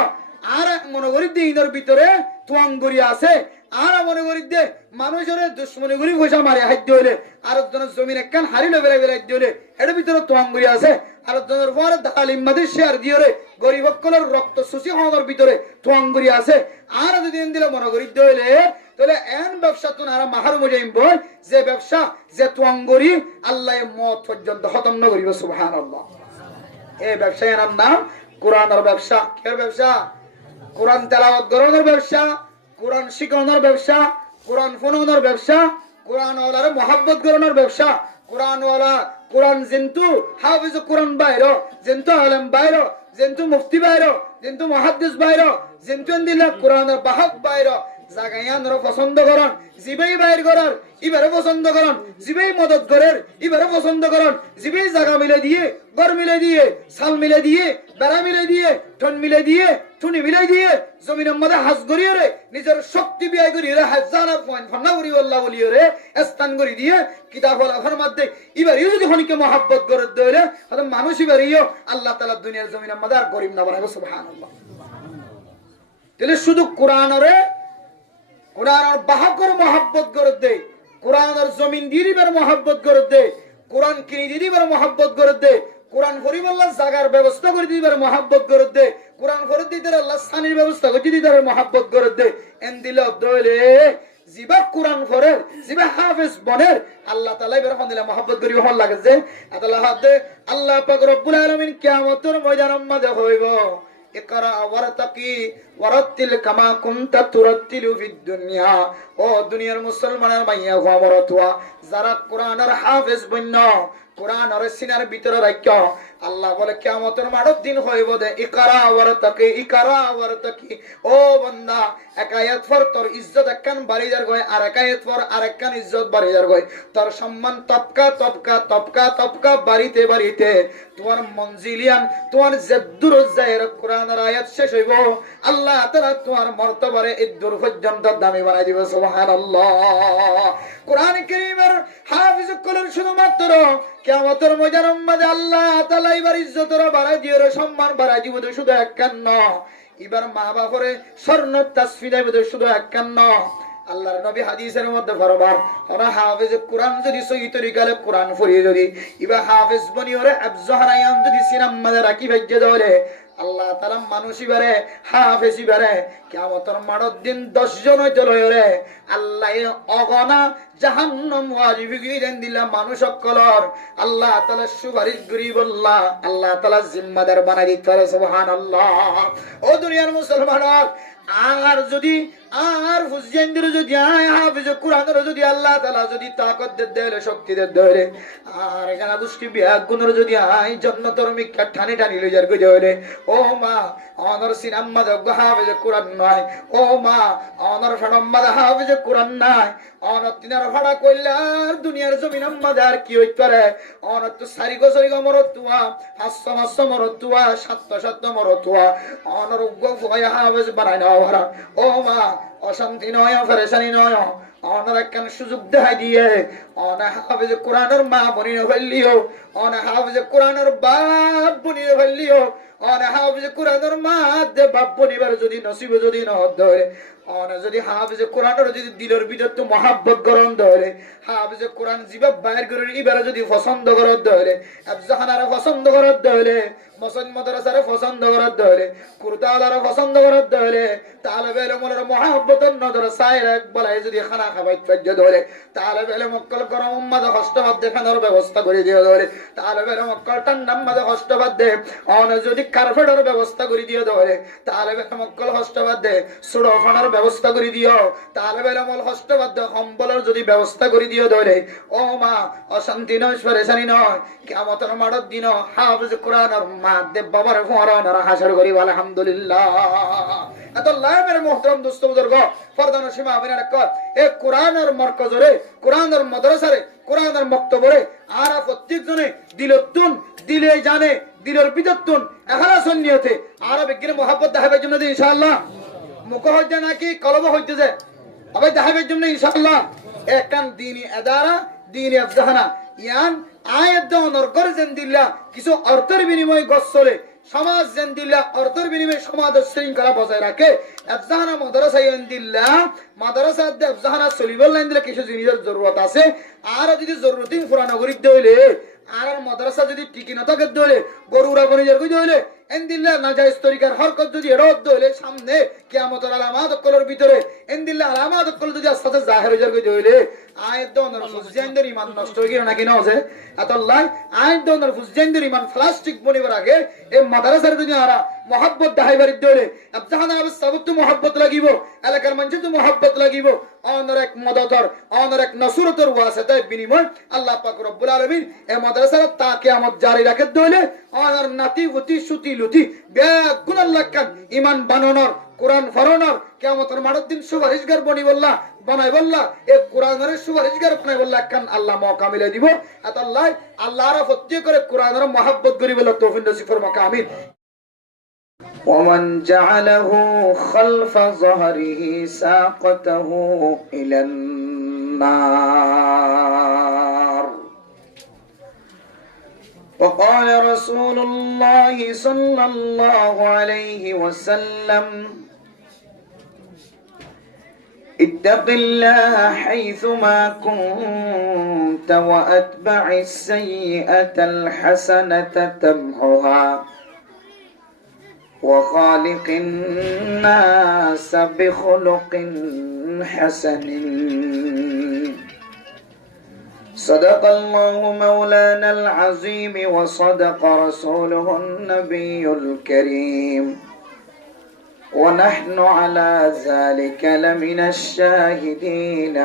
আর মনে করি দিনের ভিতরে তোয়াঙ্গরি আছে আর মনে করি দে মানুষের দুশ্মনী করি পয়সা মারে হাত হলে আর জনের জমিন একখান হারিলে বেড়াই বেড়াই হলে এর ভিতরে তোয়াঙ্গরি আছে আর জনের পরে তালিম মাদের শেয়ার দিয়ে গরিব সকলের রক্ত শুষি হওয়ার ভিতরে তোয়াঙ্গরি আছে আর যদি দিলে মনে করি হলে তাহলে এন ব্যবসা তো আর মাহার মজাইম বল যে ব্যবসা যে তোয়াঙ্গরি আল্লাহ মত পর্যন্ত খতম না করিব সুবহানাল্লাহ এই ব্যবসায়ের নাম কোরআনের ব্যবসা কির ব্যবসা কোরআন তেলাওয়াত করানোর ব্যবসা কোরআন শিখানোর ব্যবসা কোরআন ফোনানোর ব্যবসা কোরআন ওয়ালার মহব্বত করানোর ব্যবসা কোরআন ওয়ালা কোরআন জিন্তু হাফিজ কোরআন বাইরো জিন্তু আলেম বাইরো জিন্তু মুফতি বাইরো জিন্তু মুহাদ্দিস বাইরো জিন্তু দিলা কোরআনের বাহক বাইরো জাগায়ানর পছন্দ করন জিবেই বাইর করার ইবারে পছন্দ করন জিবেই মদত করের ইবারে পছন্দ করন জিবেই জায়গা মিলে দিয়ে ঘর মিলে দিয়ে সাল মিলে দিয়ে বেড়া মিলে দিয়ে ঠন মিলে দিয়ে ঠুনি মিলে দিয়ে জমিনের মধ্যে হাজ করিয়ে রে নিজের শক্তি ব্যয় করিয়ে রে হাজার পয়েন্ট ফান্না করি আল্লাহ বলিয়ে রে স্থান করে দিয়ে কিতাব আল্লাহর মধ্যে ইবারিও যদি খনিকে মহব্বত করে দেয় হয়তো মানুষ ইবারিও আল্লাহ তাআলা দুনিয়ার জমিনের মধ্যে আর গরিব না বানাবে সুবহানাল্লাহ তাহলে শুধু কোরআনরে কোরআনের বাহকর মহব্বত করে দে কোরআনের জমিন দিবার মহব্বত করে দে কোরআন কিনে দিবার মহব্বত করে দে কোরআন ফরিবাল্লাহ জাগার ব্যবস্থা করে দিবার মহব্বত করে দে কোরআন ফরদ দিতে আল্লাহ স্থানের ব্যবস্থা করে দিবার মহব্বত করে দে এন দিলে দলে জিবা কোরআন ফরের জিবা হাফেজ বনের আল্লাহ তাআলা এর ফন্দিলা মহব্বত করি হল লাগে যে আল্লাহ হাতে আল্লাহ পাক রব্বুল আলামিন কিয়ামতের ময়দানের মধ্যে হইব ইকরা ওয়ারতাকি ওয়ারাতিল কামা কুনতা তুরাতিলু ফিদ দুনিয়া ও দুনিয়ার মুসলমানের মাইয়া খবরতওয়া যারা কোরআনের হাফেজ বন্য কোরআনের সিনার ভিতরে রাখো আল্লাহ বলে কিয়ামতের মাঠের দিন হইব দে ইকরা ওয়ারতাকি ও বান্দা এক আয়াত পর তোর ইজ্জত একখান বাড়ি যার গয় আর এক আয়াত পর আরেকখান ইজ্জত বাড়ি যার গয় তোর সম্মান তপকা বাড়িতে বাড়িতে তোমার মঞ্জিলিয়ান তোমার জদ্দুর জায়ের কোরআনের আয়াত শেষ হইব আল্লাহ তাআলা তোমার মর্তবারে ইদ্দুর পর্যন্ত দামি বানাই দিবে সুবহানাল্লাহ কোরআন কারীমের হাফেজ কলর শুধুমাত্র কিয়ামতের ময়দানের মধ্যে আল্লাহ তাআলা এবার ইজ্জতরা বাড়াই দিও রে সম্মান বাড়াই দিব শুধু একখান না এবার মা বাপরে স্বর্ণ তাসফিদাই বদে শুধু একখান না আল্লাহর নবী হাদিসের মধ্যে ফরমান ওরা হাফেজ কোরআন যদি সহি তরিকালে কোরআন পড়িয়ে যদি ইবা হাফেজ বনি ওরে আফজহরায়ান যদি সিনাম মাঝে রাখি ভাজ্য ধরে আল্লাহ তাআলা মানুষই বারে হাফেজি বারে কিয়ামতের মাঠের দিন 10 জন হইতে লয়রে আল্লাহ অগনা জাহান্নাম ওয়াজিব গিরেন দিলা মানুষ সকলর আল্লাহ তাআলা সুপারিশ করি বললা আল্লাহ তাআলা জিম্মাদার বানাই দিতে সুবহানাল্লাহ। ও দুনিয়ার মুসলমান আর যদি আর হুজেন্দ্র যদি আয় হাফেজ কোরআনের যদি আল্লাহ তাআলা যদি তাকত দেলে শক্তি দেলে আর এখানে দুষ্টি বিয়াগুনের যদি আয় জান্নাতের মিক্কা ঠানি ঠানি লইয়ার গজে হইলে ও মা অনর সিনাম্মা দগ হাফেজ কোরআন নয় ও মা অনর ফড়ম্মা হাফেজ কোরআন নাই অনর তিনার ভাড়া কইলার দুনিয়ার জমিন আম্মাদার কি হইত পারে অনর তো সারি গসরি গমরতুয়া 500 মরতুয়া 700 মরতুয়া অনর উগ্গ ফুয়া হাফেজ বানাই না ওরা ও মা অশান্তি নয় ফেরেশানি নয় অনার একখান সুযোগ দেখাই দিয়ে অনা হাফেজ কোরআনের মা বনিয়ে ফেললিও অনা হাফেজ কোরআনের বাপ বনিয়ে ফেললিও অনা হাফেজ কোরআনের মা দে বাপ বনিবার যদি নসিব যদি ন ধরে অনা যদি হাফেজ কোরআনের যদি দিলের ভিতর তো মহাব্বত গ্রহণ ধরে হাফেজ কোরআন জিবা বাইর করে এবারে যদি পছন্দ করার ধরে আফজাহানারে পছন্দ করার ধরে মসজিদ মাদ্রাসারে পছন্দ করার ধরে কুরতালারে পছন্দ করার ধরে তালেবে ইলমের মহাব্বতের নজর সাইর এক বলাই যদি খানা খাবাই ফজ্জ ধরে তালেবে ইলম মক্কল গরম উম্মাদ কষ্টবাদ দেখানোর ব্যবস্থা করে দিয়ে ধরে তালেবে ইলম মক্কল ঠান্ডা উম্মাদ কষ্টবাদ দে অন যদি কার্পেটের ব্যবস্থা করে দিয়ে ধরে তালেবে ইলম মক্কল কষ্টবাদ দে সুড়ফানার ব্যবস্থা করে দিও তালেবে ইলম কষ্টবাদ দে কম্বলের যদি ব্যবস্থা করে দিয়ে ধরে ও মা অশান্তি নয় পরেশানি নয় কিয়ামতের মাঠের দিন হাফেজ কোরআনের মা দে বাবার ফরানার হাসর করি আলহামদুলিল্লাহ। এত লাইমের মুহতারাম দোস্ত বুজুর্গ ফরদান সীমা বিনা কর এ কোরআনের মারকাজরে কোরআনের মাদ্রাসারে কোরআনের মক্তবরে আর প্রত্যেক জনে দিলতুন দিলে জানে দিলের বিদতুন ইখলাস নিয়তে আর বিজ্ঞান মোহাব্বত দেখাবার জন্য ইনশাআল্লাহ মুখ হইতে নাকি কলব হইতে যায় আবে দেখাবার জন্য ইনশাআল্লাহ একখান দ্বীনি আদারা দ্বীনি আফজাহানা ইয়ান আয়াত দনর গরজেন দিল্লা কিছু অর্থের বিনিময়ে গছ চলে সমাজ যেন দিল্লা অর্থের বিনিময়ে সমাজ শৃঙ্খলা বজায় রাখে আফজাহানা মাদ্রাসা ইয়ান দিল্লা মাদ্রাসা দে আফজাহানা চলিবল লাইন দিলে কিছু জিনিসের জরুরত আছে আর যদি জরুরতিন পুরানো গরিব দইলে আর মাদ্রাসা যদি টিকি না থাকে দইলে গরুরা গনিজের কই দইলে এন্দিল্লা নাজায়েজ তরিকার হরকত যদি এরদ দইলে সামনে কিয়ামতের আলামত কলর ভিতরে এন্দিল্লা আলামত কল যদি আস্তে জাহির হয়ে কই দইলে আয়াত দনর ফুজেন্দের ঈমান নষ্ট হয়ে গেল নাকি না আছে আল্লাহ আয়াত দনর ফুজেন্দের ঈমান প্লাস্টিক বনিবার আগে এই মাদ্রাসার যদি আরা মোহাব্বত দেখাইবার দইলে আফজাহানা আবে সাবত মোহাব্বত লাগিব এলাকার মানুষ তো মোহাব্বত লাগিব অনর এক মদতর অনর এক নসরতর ওয়াসিতা বিনিময় আল্লাহ পাক রব্বুল আলামিন এই মাদ্রাসার তা কিয়ামত জারি রাখে দইলে অনর নাতি গতি সুতি লুতি বেগুন আল্লাহ কান ঈমান বানানোর কোরআন ফরনার কিয়ামতের মাঠের দিন সুপারিশগার বনি বললা বানাই বললা এই কোরআনের সুপারিশগার বানাই বললা কান আল্লাহ মওকা মিলে দিব আল্লাহ আল্লাহর প্রত্যেক করে কোরআনের মহব্বত করি বলে তৌফিক নসিব ফরমাক আমিন। ومن جعله خلف ظهره ساقته إلى النار وقال رسول الله صلى الله عليه وسلم اتق الله حيثما كنت وأتبع السيئة الحسنة تمحها وخالق الناس بخلق حسن صدق الله مولانا العظيم وصدق رسوله النبي الكريم ونحن على ذلك لمن الشاهدين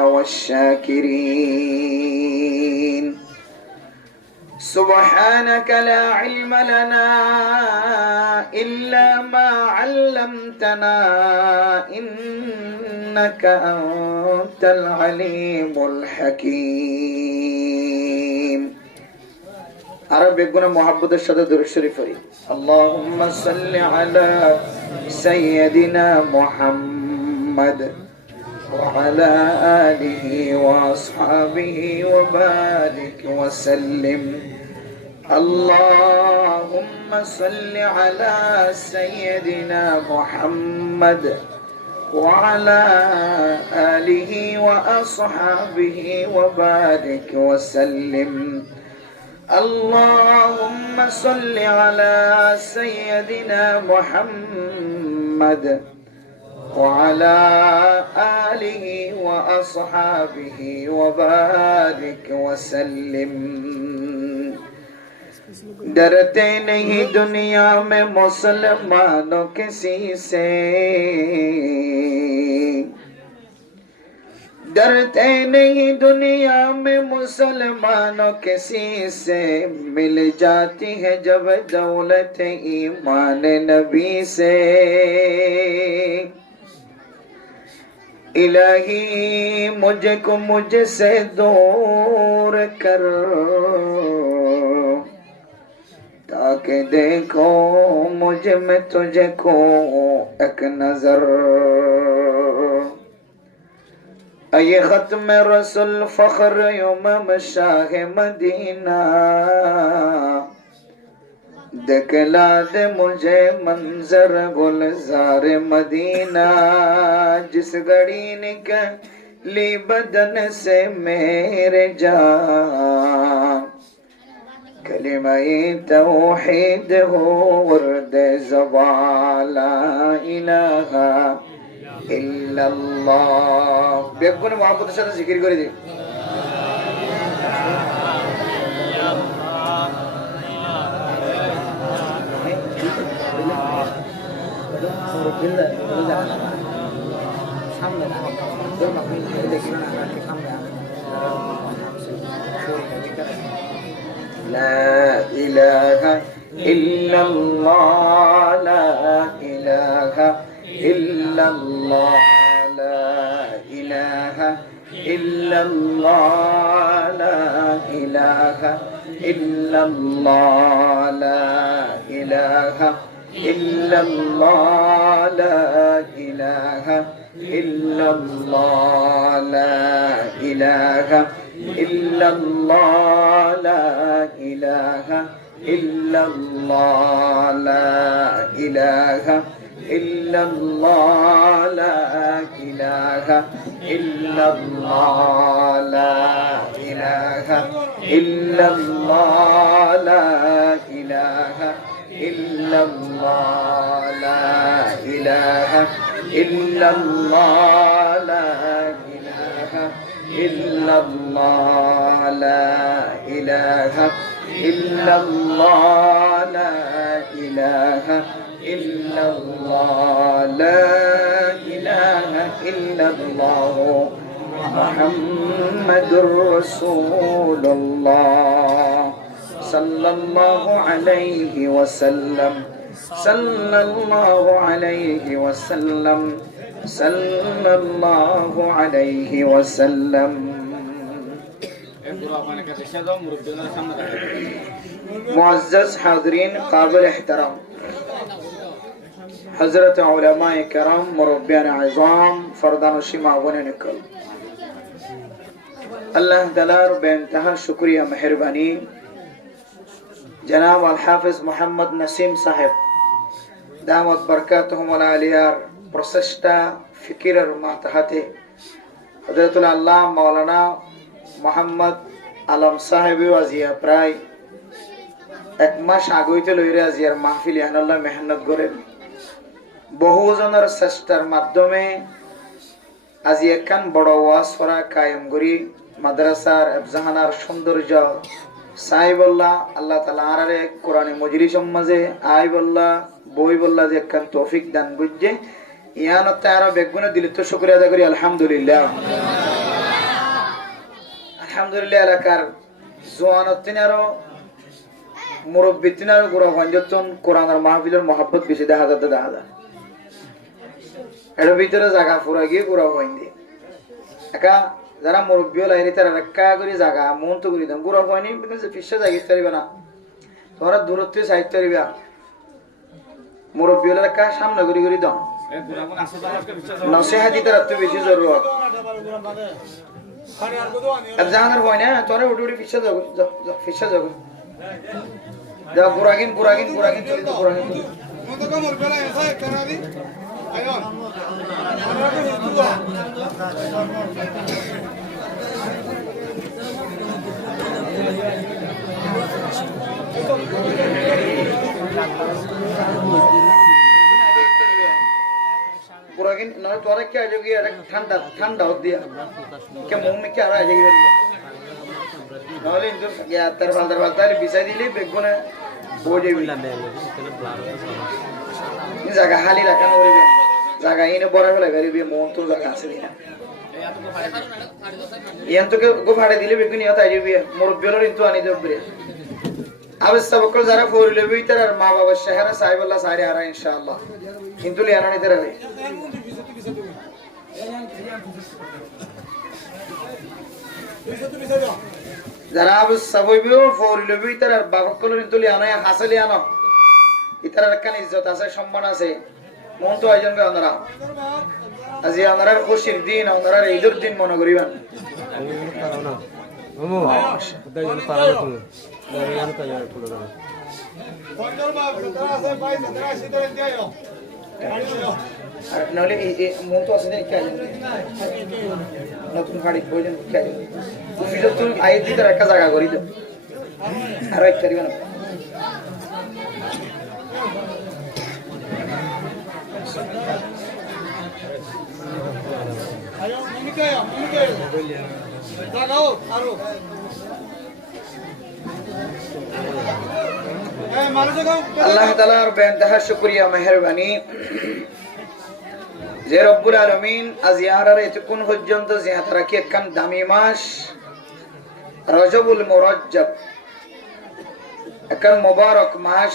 والشاكرين سبحانك لا علم لنا إلا ما علمتنا إنك أنت العليم الحكيم عربي قلنا محبت الشدد الشريفي اللهم صل على سيدنا محمد وعلى آله وأصحابه وبارك وسلم اللهم صل على سيدنا محمد وعلى آله وأصحابه وبارك وسلم. اللهم صل على سيدنا محمد وعلى آله وأصحابه وبارك وسلم. डरते नहीं दुनिया में मुसलमानों किसी से, डरते नहीं दुनिया में मुसलमानों किसी से, मिल जाती है जब दौलत ईमान नबी से। इलाही मुझको मुझसे दूर कर, ताकि देखो मुझ में तुझको एक नजर। ये खत्म रसूल फख्र इमाम शाह मदीना, दिखला दे मुझे मंजर गुलजार मदीना। जिस घड़ी निकली बदन से मेरे जान, कलिमा-ए तौहीद हो वर्द ज़बान, ला इलाहा इल्लल्लाह। बेगुन मोहब्बतेर साथे जिकिर करे दे। لا إله إلا الله، لا إله إلا الله، لا إله إلا الله، لا إله إلا الله، لا إله إلا الله، لا إله إلا الله، لا إله إلا الله، لا إله إلا الله، لا إله إلا الله، لا إله إلا الله، لا إله إلا الله، لا إله إلا الله، لا إله إلا الله، لا إله إلا الله، لا إله إلا الله، لا إله إلا الله، لا إله إلا الله محمد رسول الله صلى الله عليه وسلم، صلى الله عليه وسلم، صلى الله عليه وسلم। मुअज़्ज़ज़ हाज़रीन काबिल एहतराम, हज़रत उलमाए किराम, मुरब्बियान आज़ाम, फरदानशी मावने निकल, अल्लाह तालार बेइंतहा शुक्रिया मेहरबानी। जनाब अल हाफिज मोहम्मद नसीम साहेब दामत बरकातहुमुल आलियार प्रचेष्टा फिकिरेर माताहाते हजरतुल आल्लाह मौलाना मोहम्मद आलम साहेबও আজিয়া প্রায় এক মাস আগইতে লইরে আজিয়ার মাহফিল আনাল্লাহ মেহনত করেন। বহুজনের চেষ্টার মাধ্যমে আজি একখান বড় ওয়াজ করা কায়েম করি মাদ্রাসার এফজাহানার সৌন্দর্য সাহিবুল্লাহ আল্লাহ তাআলা আরারে কোরআনে মজলিসের মাঝে আইবুল্লাহ বই বল্লাহ যে একখান তৌফিক দান বুঝে ইয়ানত তারা বেগুনে দিলে তো শুকরিয়া আদায় করি আলহামদুলিল্লাহ। আলহামদুলিল্লাহ এলাকার জওয়ানত তিনারো মুরব্বি তিনারো গুরা গঞ্জতন কোরআনের মাহফিলের মহব্বত বেশি দেখা যায় এর ভিতরে জায়গা পুরা গিয়ে গুরা হইনি একা যারা মুরব্বিও লাইনি তারা রেক্কা করে জায়গা মন তো করে দাম গুরা হয়নি কিন্তু পিছে জায়গা পারিবে না তোমরা দূরত্বে সাহিত্য পারিবা মুরব্বিওলা রেক্কা সামনে করে করে দাও নসিহত দিতে রাত বেশি জরুরত अब जाना हो ना तोरे उड़ी उड़ी पीछे जाओ पीछे जाओ जा बुरागिन बुरागिन बुरागिन चल तो बुरागिन तो कम और पहला ऐसा है करा दी পুরাকিন নয় তোরা কি আজ গিয়ে ঠান্ডা ঠান্ডা দিয়া কে মুখ মেখে আর আজ গিয়ে নাহলে কিন্তু তার বালতার বালতার বিছাই দিলে বেগুনে বোঝে জায়গা হালি রাখা নড়িবে জায়গা এনে বড় বেলা গাড়ি মন তো জায়গা আছে না ইয়ান তোকে গো ভাড়া দিলে বেগুনি তাই যাবি মুরব্বি হলো কিন্তু আনি দেবে আবস্থা বকল যারা ফোরিলে বিতার আর মা বাবা শহরে সাহেবুল্লাহ সাইরে আরা ইনশাআল্লাহ কিন্তু লিয়ানা নিতে রাবে যারা আবস্থা বইবিও ফোরিলে বিতার আর বাবা কল কিন্তু লিয়ানা হাসলে আনো ইতার একটা ইজ্জত আছে সম্মান আছে মন তো আয়োজন করে আমরা আজি আমরা খুশির দিন আমরা ঈদের দিন মনে করিবেন মামু তাই পারা তো ইয়ান তো ইয়ার পুরো না বন্ধর বাপ তারা আছে ভাই তারা সিধরে দিও আর নলে এই মন তো আছে না কি আছে নতুন গাড়ি প্রয়োজন কি আছে তুমি তো তুমি আই দিতে একটা জায়গা করি দাও আর এক করিও না আয়ো মুমিকে জাগাও আরো আল্লাহ তাআলার বেইনতহা শুকরিয়া মেহেরবানি যে রব্বুল আলামিন আজ ইয়ারার এতক্ষণ পর্যন্ত জিয়ারত রাখি একখান দামি মাস রজবুল মুরাজ্জব একখান মুবারক মাস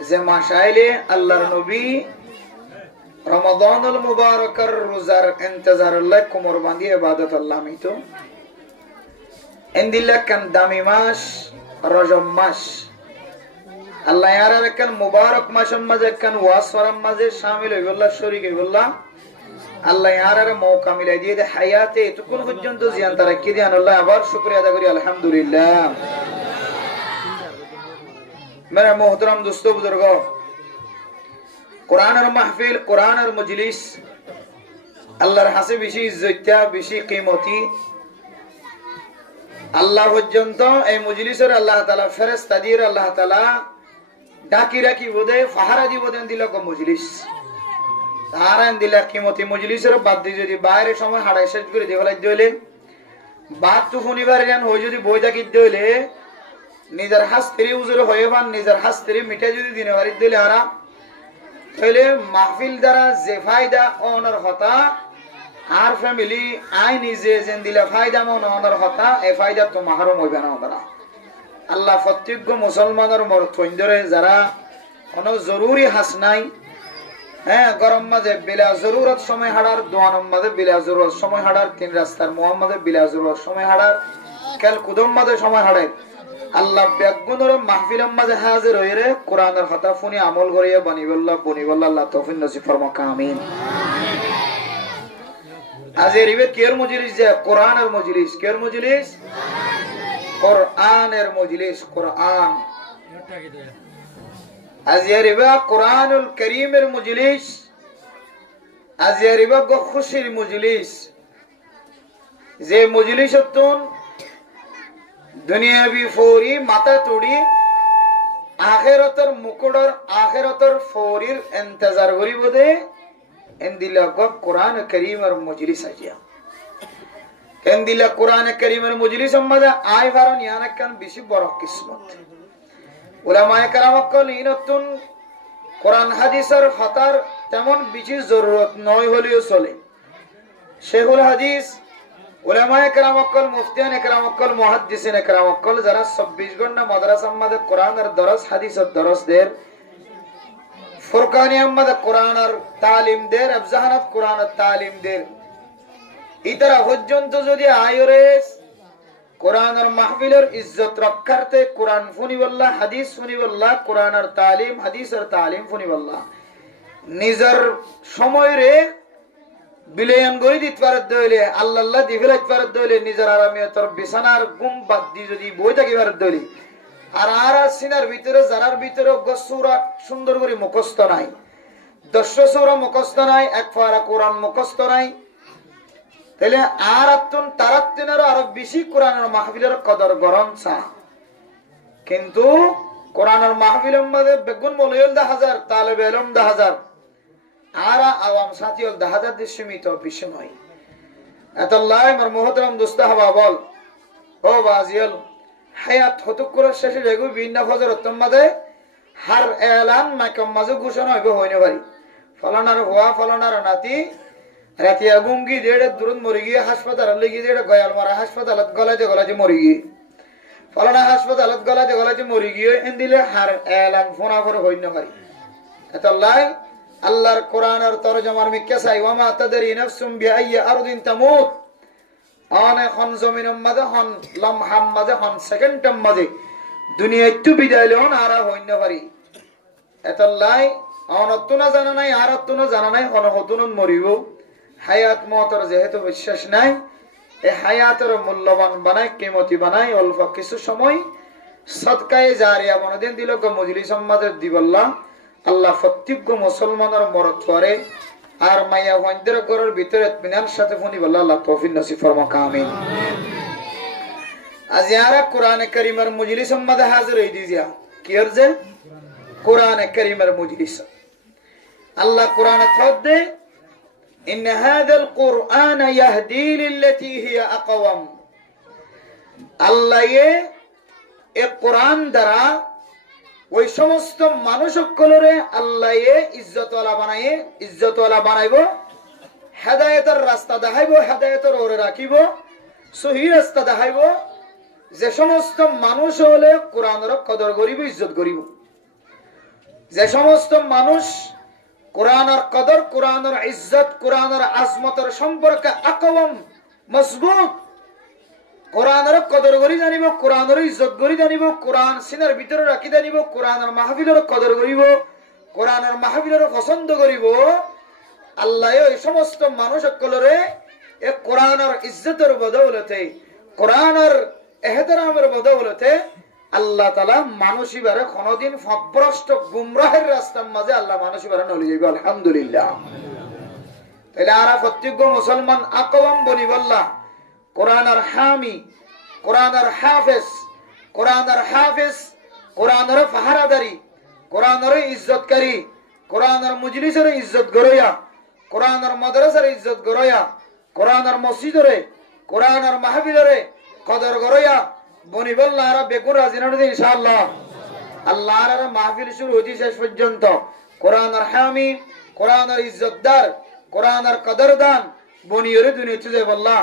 যে মাস আইলে আল্লাহর নবী রমাদানুল মুবারকের রোজার ইন্তজার আল্লাহ কোমর বাঁধি ইবাদত আল্লাহ মিতো এন্দিল্লা কান দামি মাস রজব মাস আল্লাহ ইয়ারার একখান মুবারক মাসের মাঝে একখান ওয়াসফারাম মাঝে শামিল হইবল্লাহ শরীক হইবল্লাহ আল্লাহ ইয়ারার মৌকা মিলাই দিয়ে হায়াতে এতক্ষণ পর্যন্ত জিয়ান তারা কি দিয়ান আল্লাহ আবার শুকরিয়া আদা করি আলহামদুলিল্লাহ मेरे मोहतरम दोस्तों बुजुर्गों কোরআনের মাহফিল কোরআনের মজলিস আল্লাহর হাসে বেশি ইজ্জতটা বেশি কিমতি আল্লাহ পর্যন্ত এই মজলিসের আল্লাহ তাআলা ফেরেশতা দিয়ে আল্লাহ তাআলা ডাকি রাখি বদে ফাহারা দি বদেন দিল গো মজলিস তারান দিলা কিমতি মজলিসের বাদ দি যদি বাইরে সময় হাড়াই শেষ করে দেওয়ালাই দিলে বাদ তো শনিবার গান হই যদি বই থাকি দিলে নিজের হাস্ত্রী উজুর হয়ে পান নিজের হাস্ত্রী মিঠে যদি দিনে বাড়ি দিলে আরা তাহলে মাহফিল দ্বারা যে ফায়দা অনর হতা আর ফ্যামিলি আই নিজে যেন দিলে ফায়দা মন অনর হতা এই ফায়দা তো মাহরুম হইবে না ওরা আল্লাহ প্রত্যেক মুসলমানের মর থইন্দরে যারা কোনো জরুরি হাস নাই হ্যাঁ গরম মাঝে বিলা জরুরত সময় হাড়ার দোয়ানম মাঝে বিলা জরুরত সময় হাড়ার তিন রাস্তার মোহাম্মদে বিলা জরুরত সময় হাড়ার কেল কুদম মাঝে সময় হাড়ায় আল্লাহ বেগুনের মাহফিলের মাঝে হাজির হয়ে রে কোরআনের কথা শুনি আমল করিয়া বনিবল্লাহ আল্লাহ তৌফিক নসিব ফরমাক আমিন আজ এর ইবে কের মজলিস যে কোরআনের মজলিস কের মজলিস কোরআনের মজলিস কোরআন আজ এর ইবে কোরআনুল কারীমের মজলিস আজ এর ইবে খুশির মজলিস যে মজলিসতুন দুনিয়াবি ফৌরি মাথা তুড়ি আখিরাতের মুকুটর আখিরাতের ফৌরির ইন্তজার করিব দে এন্দিলা কোরআন কারীমের মজলিস আজিয়া এন্দিলা কোরআন কারীমের মজলিস আমাদের আয় ভারন ইয়ানাকান বেশি বড় কিসমত উলামায়ে কেরাম কল ইনতুন কোরআন হাদিসের ফাতার তেমন বেশি জরুরত নয় হলেও চলে শেখুল হাদিস উলামায়ে কেরাম কল মুফতিয়ান কেরাম কল মুহাদ্দিসিন কেরাম কল যারা 24 ঘন্টা মাদ্রাসার মধ্যে কোরআনের দরস হাদিসের দরস দের ফুরকানি আহমদ কোরআনের তালিম দের আফজাহানাত কোরআনের তালিম দের ইতারা পর্যন্ত যদি আয়রে কোরআনের মাহফিলের ইজ্জত রক্ষার্থে কোরআন ফুনিবল্লাহ হাদিস ফুনিবল্লাহ কোরআনের তালিম হাদিসের তালিম ফুনিবল্লাহ নিজের সময়রে বিলায়ন গরি দিত পারত দইলে আল্লাহ দিবিলাত পারত দইলে নিজের আরামিয়তর বিছানার গুম বাদ দি যদি বই থাকি পারত দইলে আর সিনার ভিতরে জানার ভিতরে গসুরা সুন্দর করে মুখস্থ নাই 10 সূরা মুখস্থ নাই, এক পারা কোরআন মুখস্থ নাই, তাহলে আর আত্মন তারাত্তিনেরও আরো বেশি কোরআনের মাহফিলের কদর গরম চা। কিন্তু কোরআনের মাহফিলের মধ্যে বেগুন মলিয়ল 10,000, তালেবে ইলম 10,000, আর আওয়াম সাথী হল 10,000 দিয়ে সীমিত বিষয়। এতল্লাহ আমার মুহতারাম দোস্ত হবা বল ও বাজিয়াল হায়াত হতুকুরের শেষে যেগু ভিন্ন ফজর মাঝে হার এলান মাকম মাঝে ঘোষণা হইবে হইনে পারি ফলানার হওয়া ফলানার নাতি রাতিয়া গুঙ্গি দেড়ে দূরত মরি গিয়ে হাসপাতাল লেগে দেড়ে গয়াল মারা হাসপাতালত গলাইতে গলাইতে মরি গিয়ে ফলানা হাসপাতালত গলাইতে গলাইতে মরি গিয়ে এন দিলে হার এলান ফোনা করে হইনে পারি। এতল্লাহ আল্লাহর কোরআনের তরজমার মিক্কা চাই ওয়ামা তাদরি নাফসুম বিআইয়ি আরদিন তামুত। অনেকখন জমিনের মাঝে হন লমহাম মাঝে হন সেকেন্ডের মাঝে দুনিয়া একটু বিদায় লন আর হইতে পারি। এতল্লাই অনত্তুনা জানা নাই আর অত্তুনা জানা নাই অনহতুন মরিব। হায়াত মতর যেহেতু বিশ্বাস নাই, এই হায়াতের মূল্যবান বানায় কিমতি বানায় অল্প কিছু সময় সদকায়ে জারিয়া বনদিন দিল মজলিস সম্মাদের দিবল্লা আল্লাহ প্রত্যেক মুসলমানের মরত করে আর মাইয়া ওয়ান্দের ঘরের ভিতরে ইতমিনার সাথে ফোনি বললা আল্লাহ তৌফিক নসিব ফরমাক আমিন। আজ ইয়ারা কোরআনে কারীমের মজলিস মধ্যে হাজির হই দিজিয়া কি হরজে কোরআনে কারীমের মজলিস। আল্লাহ কোরআনে থদে ইন হাদাল কুরআন ইয়াহদি লিল্লাতী হিয়া আকওয়াম। আল্লাহ এ কোরআন দ্বারা ওই সমস্ত মানুষ সকলরে আল্লাহ ইজ্জতওয়ালা বানাইয়ে ইজ্জতওয়ালা বানাইব, হেদায়েতের রাস্তা দেখাইব, হেদায়েতের ওরে রাখিব, সহি রাস্তা দেখাইব। যে সমস্ত মানুষ হলে কোরআনের কদর করিব, ইজ্জত করিব, যে সমস্ত মানুষ কোরআনের কদর, কোরআনের ইজ্জত, কোরআনের আজমতের সম্পর্কে আকওয়াম মজবুত, কোরআনের কদর করি জানিব, কোরআনের ইজ্জত করি জানিব, কোরআন সিনার ভিতরে রাখি জানিব, কোরআনের মাহফিলের কদর করিব, কোরআনের মাহফিলের পছন্দ করিব। আল্লাহ এই সমস্ত মানুষ সকলরে এ কোরআনের ইজ্জতের বদৌলতে, কোরআনের এহতেরামের বদৌলতে আল্লাহ তাআলা মানুষিবারে কোনদিন ফভ্রষ্ট গুমরাহের রাস্তার মাঝে আল্লাহ মানুষিবারে নলি যাইব। আলহামদুলিল্লাহ। তাহলে আরা প্রত্যেক মুসলমান আকওয়াম বনি বললা কোরআনের হামি, কোরআনের হাফেজ, কোরআনের হাফেজ, কোরআনের পাহারাদারি, কোরআনের ইজ্জতকারী, কোরআনের মজলিসের ইজ্জত গরয়া, কোরআনের মাদ্রাসার ইজ্জত গরয়া, কোরআনের মসজিদরে, কোরআনের মাহফিলরে কদর গরয়া বনি বললা আর বেকুর রাজিনার ইনশাআল্লাহ। আল্লাহর মাহফিল শুরু হইতে শেষ পর্যন্ত কোরআনের হামি, কোরআনের ইজ্জতদার, কোরআনের কদরদান বনিয়রে দুনিয়া চলে বললা।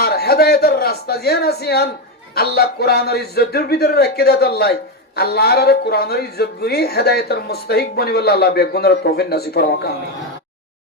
আর হেদায়েতের রাস্তা জিয়ান আসিয়ান আল্লাহ কোরআনের ইজ্জতের ভিতরে রেখে দেয়। আল্লাহ আল্লাহর কোরআনের ইজ্জত গুরি হেদায়েতের মুস্তাহিক বনি বললা আল্লাহ বেগুনের তৌফিক নসিব ফরমাক আমিন।